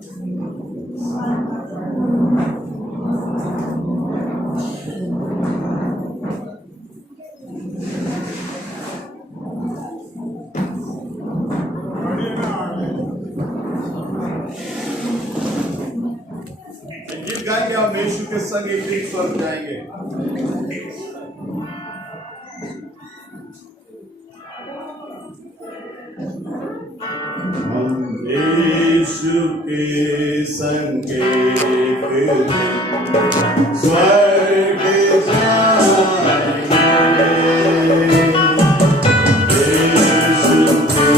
गीत गाएंगे, हम यीशु के संग एक दिन स्वर्ग जाएंगे। हम यीशु के संग एक दिन स्वर्ग जाएंगे। यीशु के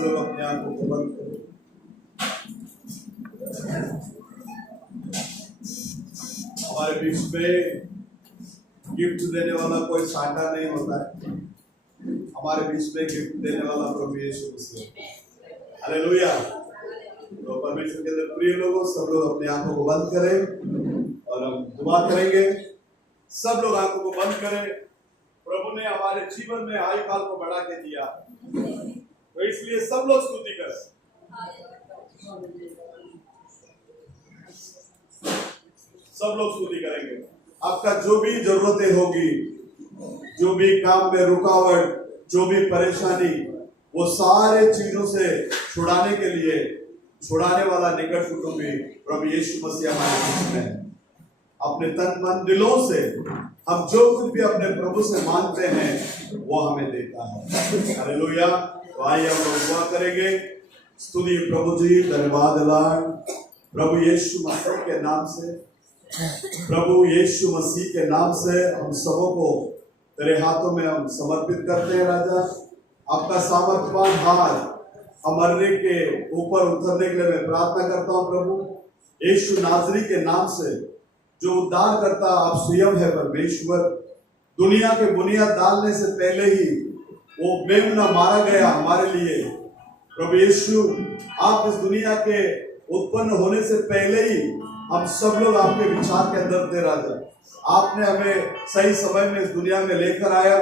सब लोग अपने आंखों को बंद करो। हमारे बीच में गिफ्ट देने वाला कोई साटा नहीं होता है। हमारे बीच में गिफ्ट देने वाला प्रभु यीशु मसीह। हालेलुया। तो परमेश्वर के अंदर प्रिय लोगों, सब लोग अपने आंखों को बंद करें और हम दुआ करेंगे। सब लोग आंखों को बंद करें। प्रभु ने हमारे जीवन में आयु काल को बढ़ा के दिया, तो इसलिए सब लोग स्तुति करें। सब लोग स्तुति करेंगे। आपका जो भी जरूरतें होगी, जो भी काम में रुकावट, जो भी परेशानी, वो सारे चीजों से छुड़ाने के लिए छुड़ाने वाला निकट कुटुंबी प्रभु यीशु मसीह हमारे बीच में है। अपने तन मन दिलों से हम जो कुछ भी अपने प्रभु से मांगते हैं वो हमें देता है। हालेलुया। तो आइए हम लोग दुआ करेंगे। स्तुति प्रभु जी, धन्यवाद लॉर्ड, प्रभु यीशु मसीह के नाम से, प्रभु यीशु मसीह के नाम से हम सबों को तेरे हाथों में हम समर्पित करते हैं। राजा, आपका सामर्थ्यवान हाथ हमारे के ऊपर उतरने के लिए मैं प्रार्थना करता हूँ। प्रभु यीशु नाजरी के नाम से जो उद्धार करता आप स्वयं है परमेश्वर। दुनिया के बुनियाद डालने से पहले ही वो मेमना मारा गया हमारे लिए। प्रभु यीशु, आप इस दुनिया के उत्पन्न होने से पहले ही हम सब लोग आपके विचार के अंदर थे। राजा, आपने हमें सही समय में इस दुनिया में लेकर आया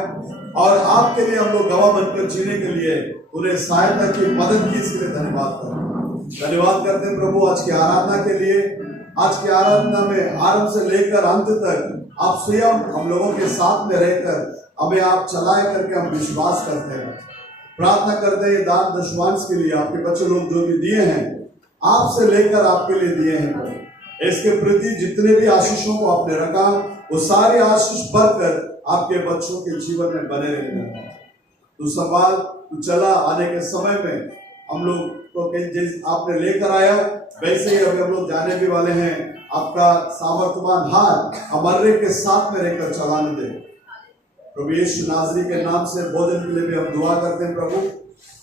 और आपके लिए हम लोग गवाह बनकर जीने के लिए उन्हें सहायता की, मदद की। इसके लिए धन्यवाद करते हैं प्रभु आज की आराधना के लिए। आज की आराधना में आरंभ से लेकर अंत तक आप स्वयं हम लोगों के साथ में रहकर हमें आप चलाए करके हम विश्वास करते हैं। प्रार्थना करते हैं दान दशवांश के लिए आपके बच्चे लोग जो भी दिए हैं, आपसे लेकर आपके लिए दिए हैं। इसके प्रति जितने भी आशीषों को आपने रखा, वो सारे आशीष बढ़कर आपके बच्चों के जीवन में बने रहने। तो सवाल तो चला आने के समय में हम लोग को जैसे आपने लेकर आया वैसे ही अभी हम लोग जाने भी वाले हैं। आपका सामर्थ्यवान हाथ हमारे के साथ में रहकर चलाने दे। प्रभु यीशु नाजरी के नाम से भोजन के लिए भी हम दुआ करते हैं। प्रभु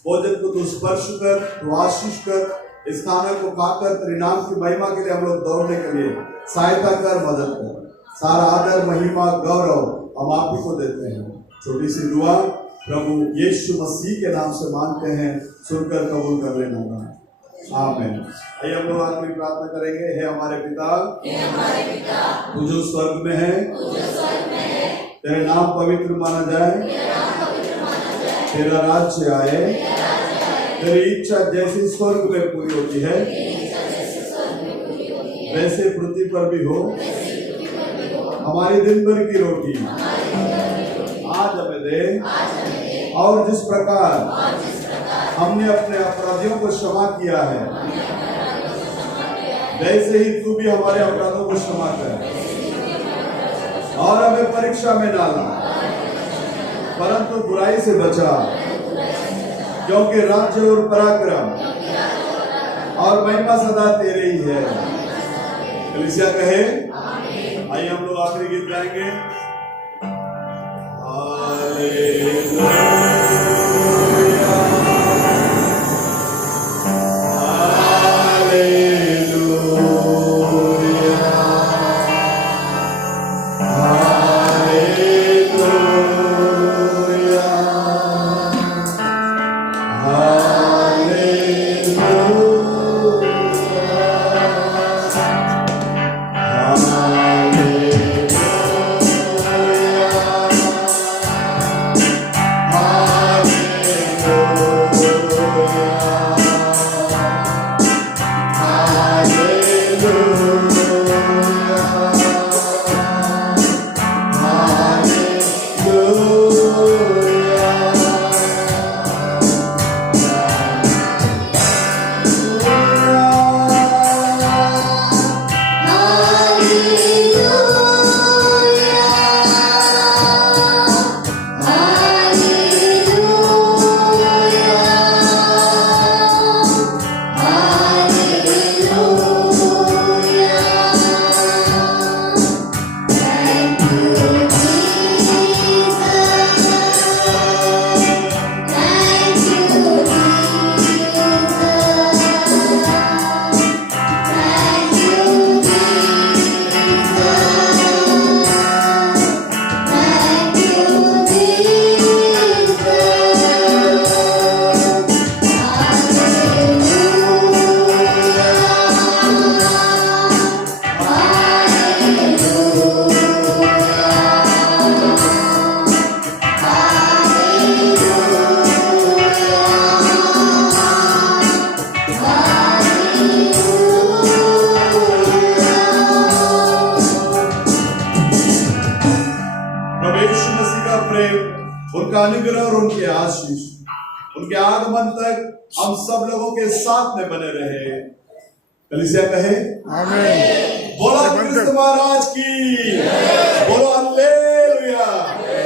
भोजन को तू स्पर्श कर, तू आशीष कर, इस खाना को खाकर तेरे नाम की महिमा के लिए हम लोग दौड़ने के लिए सहायता कर, मदद कर। सारा आदर, महिमा, गौरव हम आप ही को देते हैं। छोटी सी दुआ प्रभु यीशु मसीह के नाम से मांगते हैं, सुनकर कबूल कर लेना। आमीन। आइए हम लोग आखिरी प्रार्थना करेंगे। हे हमारे पिता, तू जो स्वर्ग में है, तेरे नाम पवित्र माना जाए, तेरा राज्य आए, तेरी इच्छा जैसी स्वर्ग में पूरी होती है वैसे पृथ्वी पर भी हो। हमारी दिन भर की रोटी आज हमें दे, और जिस प्रकार हमने अपने अपराधियों को क्षमा किया है वैसे ही तू भी हमारे अपराधों को क्षमा कर, और हमें परीक्षा में ना ला परंतु बुराई से बचा, क्योंकि राज्य और पराक्रम और महिमा सदा तेरे ही है। कलीसिया कहे आइए हम लोग आखिरी गीत गाएंगे। उनका अनुग्रह और उनके आशीष उनके आगमन तक हम सब लोगों के साथ में बने रहे। कलीसिया कहे आमीन। बोलो क्रिस्त महाराज की, बोलो हल्लेलुया।